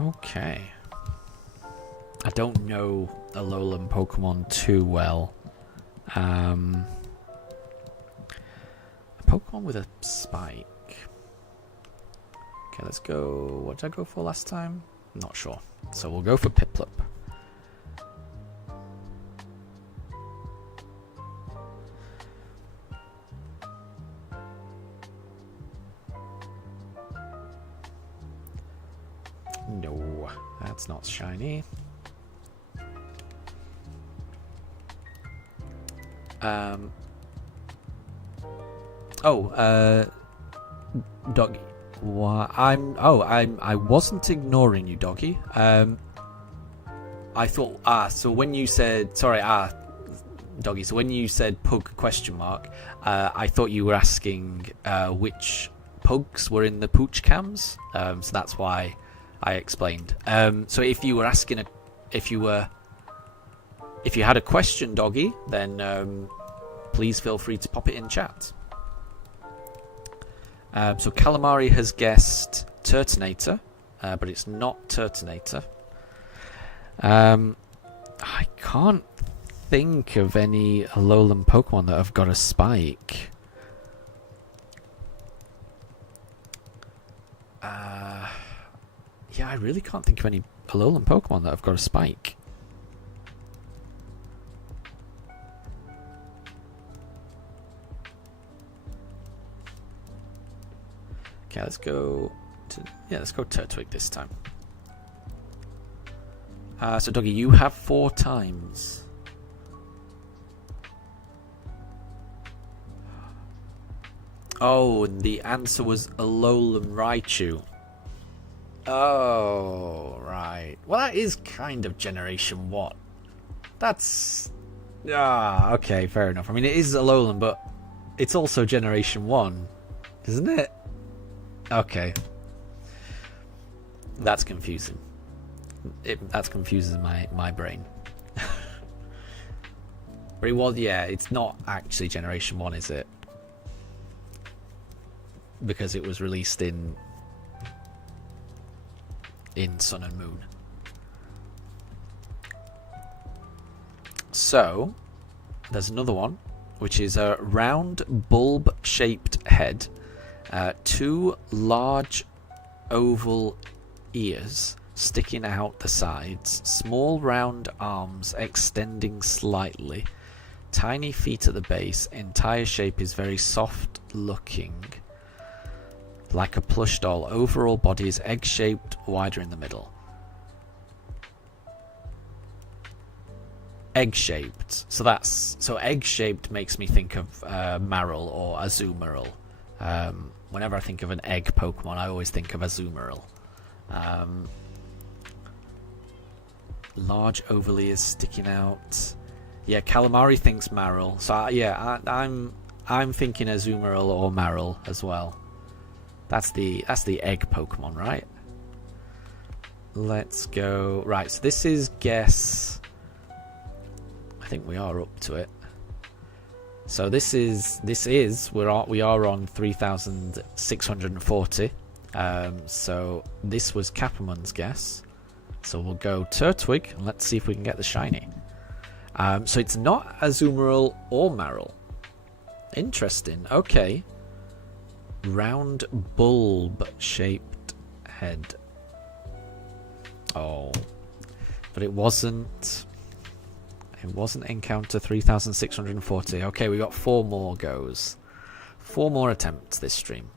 Okay. I don't know Alolan Pokemon too well. A Pokemon with a spike. Okay, let's go... What did I go for last time? Not sure. So we'll go for Piplup. No, that's not shiny. Doggy. Why? I wasn't ignoring you, Doggy. I thought, so when you said, Doggy, so when you said pug question mark, I thought you were asking which pugs were in the pooch cams. So that's why I explained. So if you were asking, if you had a question, Doggy, then please feel free to pop it in chat. So Calamari has guessed Turtonator, but it's not Turtonator. I can't think of any Alolan Pokemon that have got a spike. Yeah, I really can't think of any Alolan Pokemon that have got a spike. Okay, let's go Turtwig this time. So Doggy, you have 4 times. Oh, and the answer was Alolan Raichu. Oh, right. Well, that is kind of Generation 1. That's... okay, fair enough. I mean, it is Alolan, but it's also Generation 1, isn't it? Okay. That's confusing. That confuses my brain. But it was, yeah, it's not actually Generation 1, is it? Because it was released in Sun and Moon. So, there's another one, which is a round bulb-shaped head, 2 large oval ears sticking out the sides, small round arms extending slightly, tiny feet at the base, entire shape is very soft looking, like a plush doll. Overall body is egg-shaped, wider in the middle. Egg-shaped. So egg-shaped makes me think of Marill or Azumarill. Whenever I think of an egg Pokemon, I always think of Azumarill. Large oval ears sticking out. Yeah, Calamari thinks Marill. So I'm thinking Azumarill or Marill as well. That's the egg Pokemon, right? Let's go. Right, so this is guess. I think we are up to it. So this is we are on 3,640. So this was Capamon's guess. So we'll go Turtwig and let's see if we can get the shiny. So it's not Azumarill or Marill. Interesting. Okay. Round bulb shaped head. Oh, but it wasn't Encounter 3640. Okay, we got 4 more goes. 4 more attempts this stream.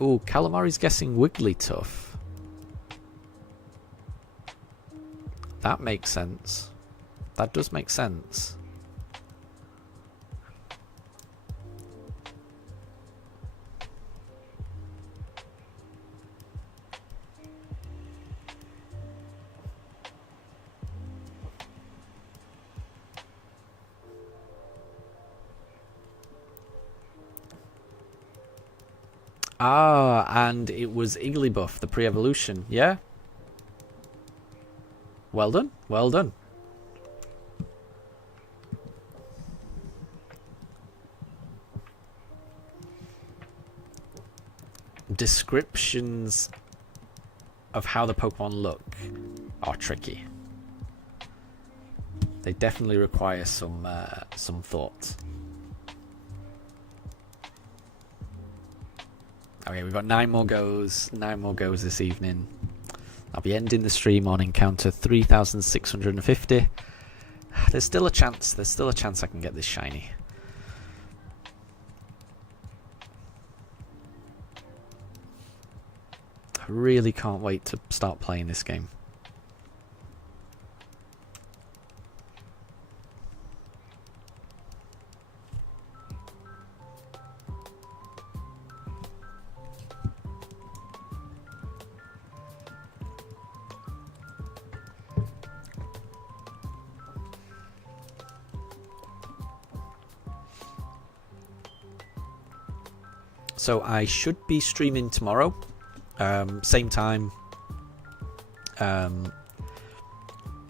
Oh, Calamari's guessing Wigglytuff. That makes sense. That does make sense. Ah, and it was Igglybuff, the pre-evolution. Yeah? Well done. Well done. Descriptions of how the Pokemon look are tricky. They definitely require some thought. Okay, we've got 9 more goes. 9 more goes this evening. I'll be ending the stream on encounter 3650. There's still a chance. There's still a chance I can get this shiny. I really can't wait to start playing this game. So I should be streaming tomorrow, same time,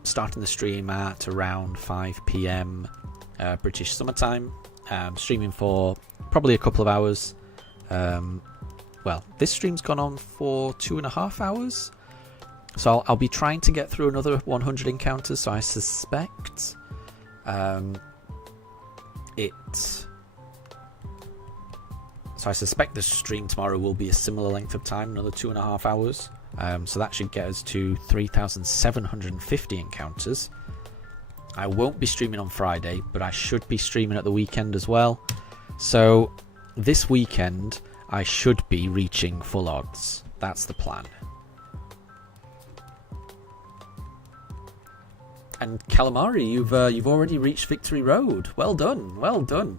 starting the stream at around 5 PM British summertime, streaming for probably a couple of hours. Well, this stream's gone on for 2.5 hours, so I'll be trying to get through another 100 encounters, so I suspect So I suspect the stream tomorrow will be a similar length of time, another 2.5 hours. So that should get us to 3,750 encounters. I won't be streaming on Friday, but I should be streaming at the weekend as well. So this weekend, I should be reaching full odds. That's the plan. And Calamari, you've already reached Victory Road. Well done, well done.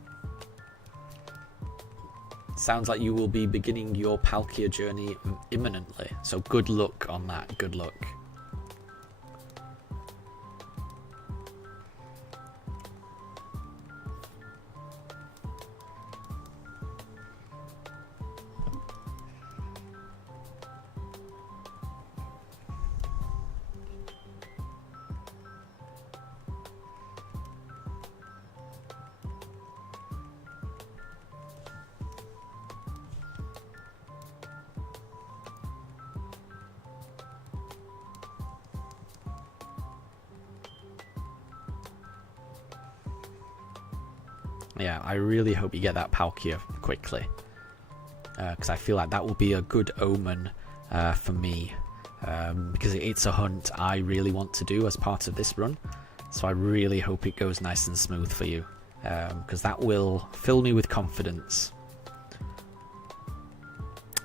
Sounds like you will be beginning your Palkia journey imminently. So good luck on that. Good luck. Yeah, I really hope you get that Palkia quickly, because I feel like that will be a good omen for me, because it's a hunt I really want to do as part of this run, so I really hope it goes nice and smooth for you, because that will fill me with confidence.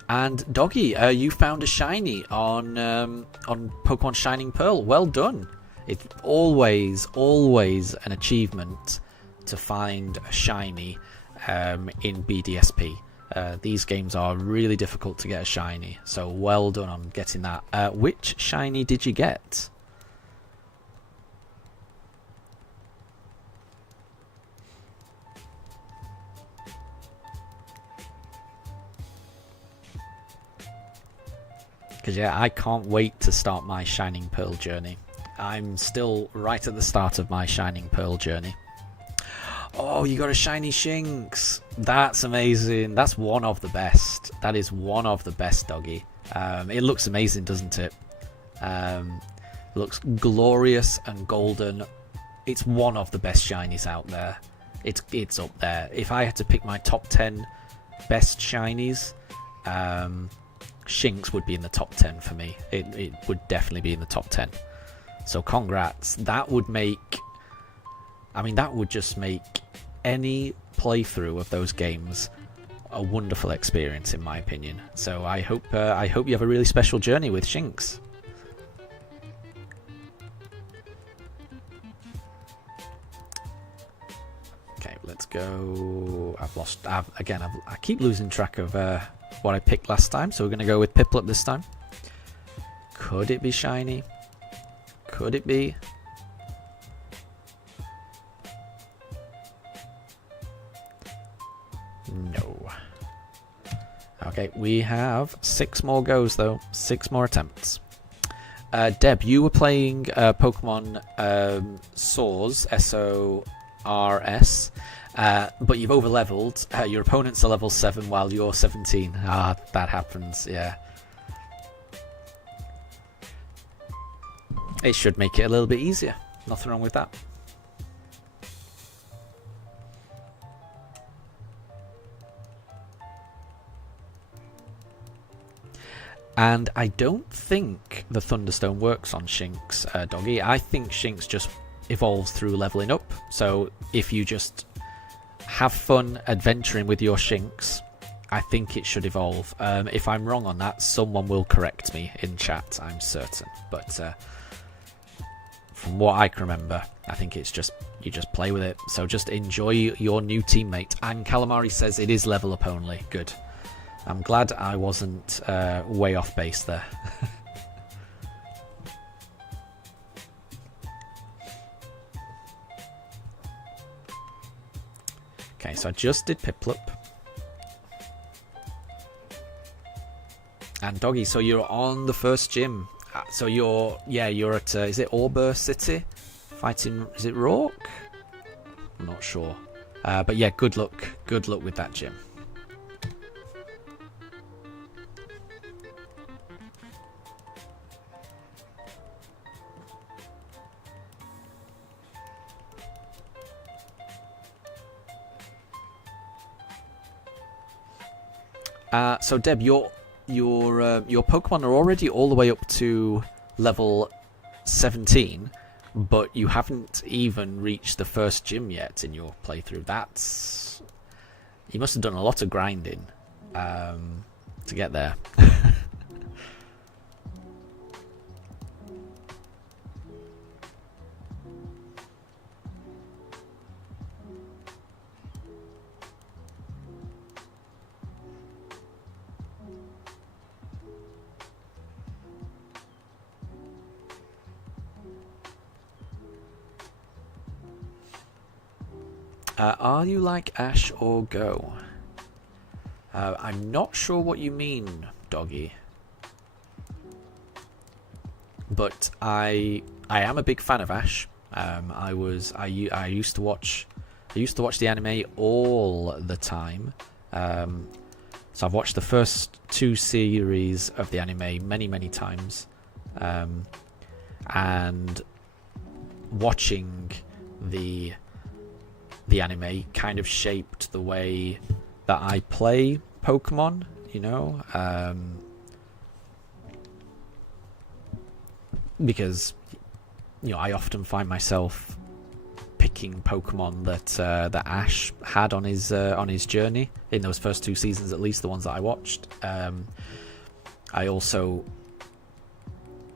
And Doggy, you found a shiny on Pokemon Shining Pearl. Well done. It's always an achievement to find a shiny in BDSP. These games are really difficult to get a shiny, so well done on getting that. Which shiny did you get? Because yeah, I can't wait to start my Shining Pearl journey. I'm still right at the start of my Shining Pearl journey. Oh, you got a shiny Shinx. That's amazing. That's one of the best. That is one of the best, Doggy. It looks amazing, doesn't it? Looks glorious and golden. It's one of the best shinies out there. It's up there. If I had to pick my top 10 best shinies, Shinx would be in the top 10 for me. It would definitely be in the top 10. So congrats. That would just make any playthrough of those games a wonderful experience, in my opinion. So I hope you have a really special journey with Shinx. Okay, let's go. I keep losing track of what I picked last time, so we're going to go with Piplup this time. Could it be shiny? Could it be? No. Okay, we have 6 more goes though. 6 more attempts. Deb, you were playing Pokemon Sors, S-O-R-S, but you've over-leveled. Your opponents are level 7 while you're 17. Ah, that happens, yeah. It should make it a little bit easier. Nothing wrong with that. And I don't think the Thunderstone works on Shinx, Doggy. I think Shinx just evolves through leveling up. So if you just have fun adventuring with your Shinx, I think it should evolve. If I'm wrong on that, someone will correct me in chat, I'm certain. But from what I can remember, I think it's just you just play with it. So just enjoy your new teammate. And Calamari says it is level up only. Good. I'm glad I wasn't way off base there. Okay, so I just did Piplup. And Doggy, so you're on the first gym. So you're at, is it Auber City? Fighting, is it Rourke? I'm not sure. But yeah, good luck with that gym. So Deb, your Pokemon are already all the way up to level 17, but you haven't even reached the first gym yet in your playthrough. You must have done a lot of grinding to get there. Are you like Ash or Go? I'm not sure what you mean, Doggy. But I am a big fan of Ash. I used to watch the anime all the time. So I've watched the first 2 series of the anime many times. And watching the anime kind of shaped the way that I play Pokemon, you know, because I often find myself picking Pokemon that Ash had on his journey in those first 2 seasons, at least the ones that I watched. I also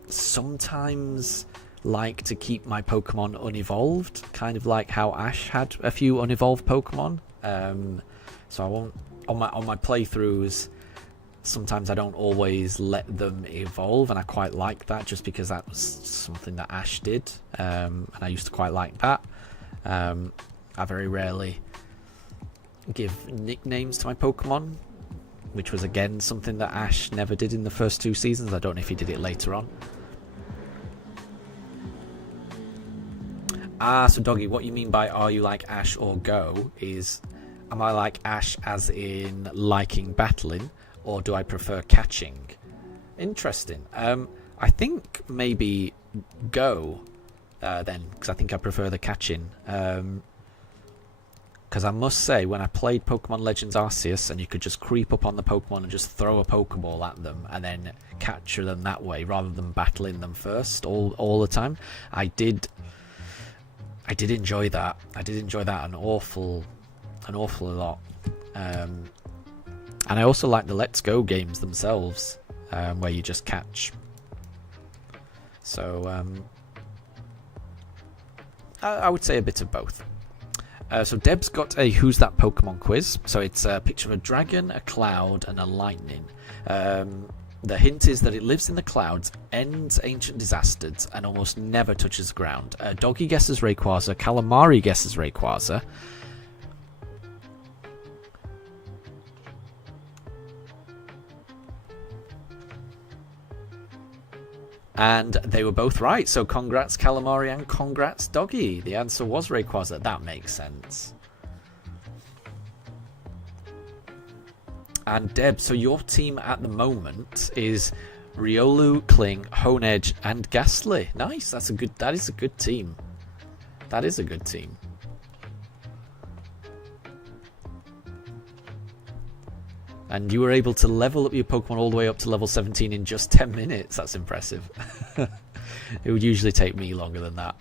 sometimes like to keep my Pokemon unevolved, kind of like how Ash had a few unevolved Pokemon. So I won't on my playthroughs. Sometimes I don't always let them evolve, and I quite like that, just because that was something that Ash did, and I used to quite like that. I very rarely give nicknames to my Pokemon, which was again something that Ash never did in the first 2 seasons. I don't know if he did it later on. So Doggy, what you mean by are you like Ash or Go is, am I like Ash as in liking battling, or do I prefer catching? Interesting. I think maybe Go then, because I think I prefer the catching. Because I must say, when I played Pokemon Legends Arceus, and you could just creep up on the Pokemon and just throw a Pokeball at them and then capture them that way, rather than battling them first all the time, I did enjoy that. I did enjoy that an awful lot. And I also like the Let's Go games themselves, where you just catch. So I would say a bit of both. So Deb's got a Who's That Pokemon quiz. So it's a picture of a dragon, a cloud, and a lightning. The hint is that it lives in the clouds, ends ancient disasters, and almost never touches the ground. Doggy guesses Rayquaza. Calamari guesses Rayquaza. And they were both right. So congrats, Calamari, and congrats, Doggy. The answer was Rayquaza. That makes sense. And Deb, so your team at the moment is Riolu, Kling, Honedge, and Ghastly. Nice. That is a good team. That is a good team. And you were able to level up your Pokemon all the way up to level 17 in just 10 minutes. That's impressive. It would usually take me longer than that.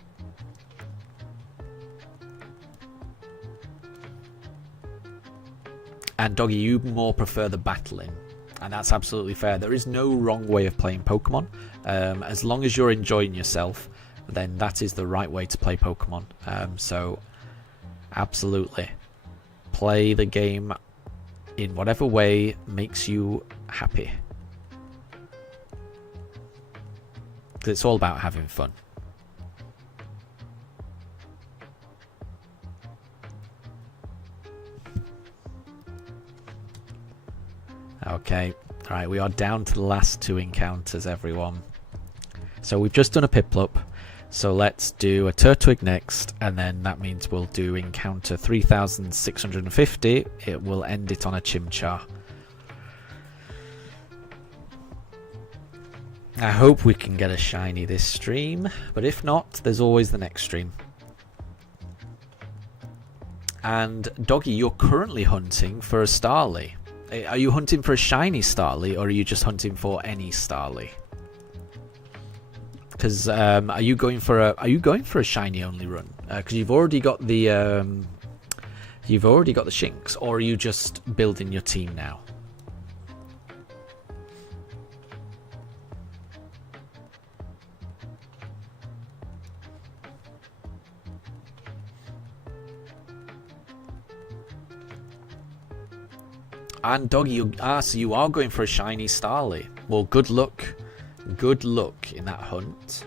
And Doggy, you more prefer the battling. And that's absolutely fair. There is no wrong way of playing Pokemon. As long as you're enjoying yourself, then that is the right way to play Pokemon. So, absolutely. Play the game in whatever way makes you happy. Because it's all about having fun. Okay, alright, we are down to the last 2 encounters, everyone. So we've just done a Piplup. So let's do a Turtwig next, and then that means we'll do encounter 3650. It will end it on a Chimchar. I hope we can get a shiny this stream, but if not, there's always the next stream. And Doggy, you're currently hunting for a Starly. Are you hunting for a shiny Starly, or are you just hunting for any Starly? Because are you going for a shiny only run? Because you've already got the Shinx, or are you just building your team now? And Doggy, so you are going for a shiny Starly. Well, good luck. Good luck in that hunt.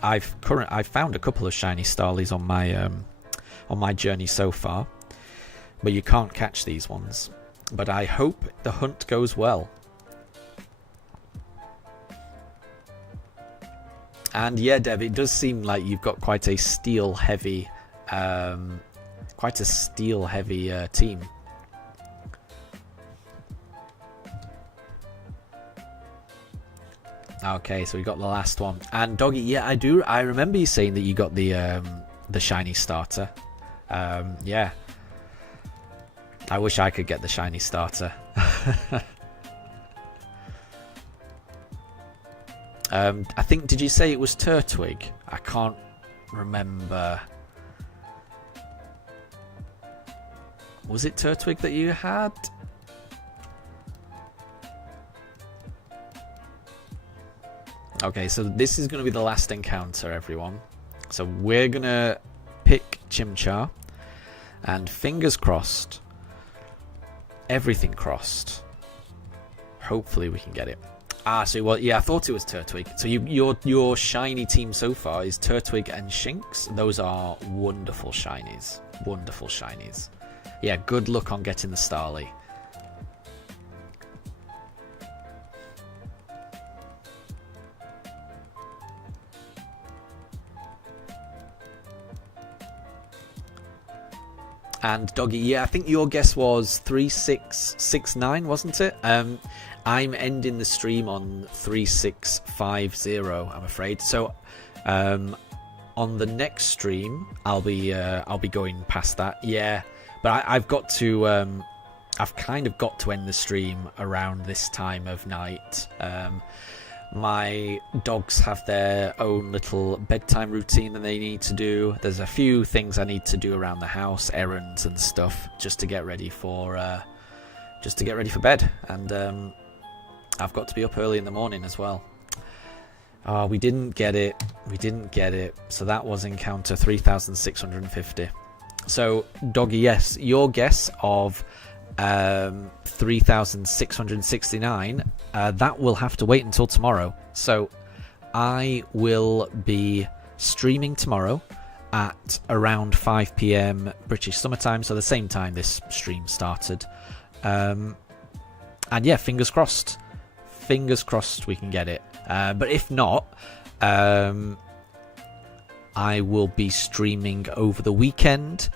I've found a couple of shiny Starlies on my journey so far, but you can't catch these ones. But I hope the hunt goes well. And yeah, Deb, it does seem like you've got quite a steel heavy team. Okay, so we got the last one. And Doggy, yeah, I remember you saying that you got the shiny starter. Yeah. I wish I could get the shiny starter. I think, did you say it was Turtwig? I can't remember. Was it Turtwig that you had? Okay, so this is going to be the last encounter, everyone. So we're going to pick Chimchar. And fingers crossed. Everything crossed. Hopefully we can get it. So well, yeah, I thought it was Turtwig. So your shiny team so far is Turtwig and Shinx. Those are wonderful shinies. Wonderful shinies. Yeah, good luck on getting the Starly. And Doggy, yeah, I think your guess was 3669, wasn't it? I'm ending the stream on 3650, I'm afraid. So, on the next stream, I'll be going past that. Yeah, but I've got to, I've kind of got to end the stream around this time of night. My dogs have their own little bedtime routine that they need to do. There's a few things I need to do around the house, errands and stuff, just to get ready for bed. And I've got to be up early in the morning as well. We didn't get it. We didn't get it. So that was encounter 3650. So Doggy, yes, your guess of 3669, that will have to wait until tomorrow. So I will be streaming tomorrow at around 5 PM British summertime, so the same time this stream started. And yeah, fingers crossed. Fingers crossed we can get it. But if not, I will be streaming over the weekend,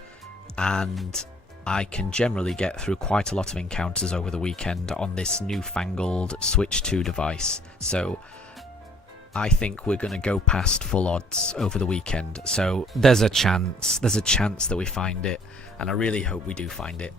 and I can generally get through quite a lot of encounters over the weekend on this newfangled Switch 2 device. So I think we're going to go past full odds over the weekend. So there's a chance that we find it, and I really hope we do find it.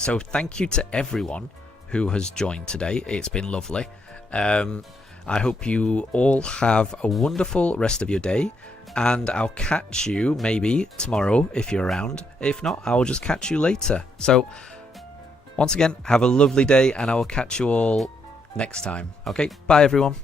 So thank you to everyone who has joined today. It's been lovely. I hope you all have a wonderful rest of your day, and I'll catch you maybe tomorrow if you're around. If not, I'll just catch you later. So once again, have a lovely day, and I will catch you all next time. Okay, bye everyone.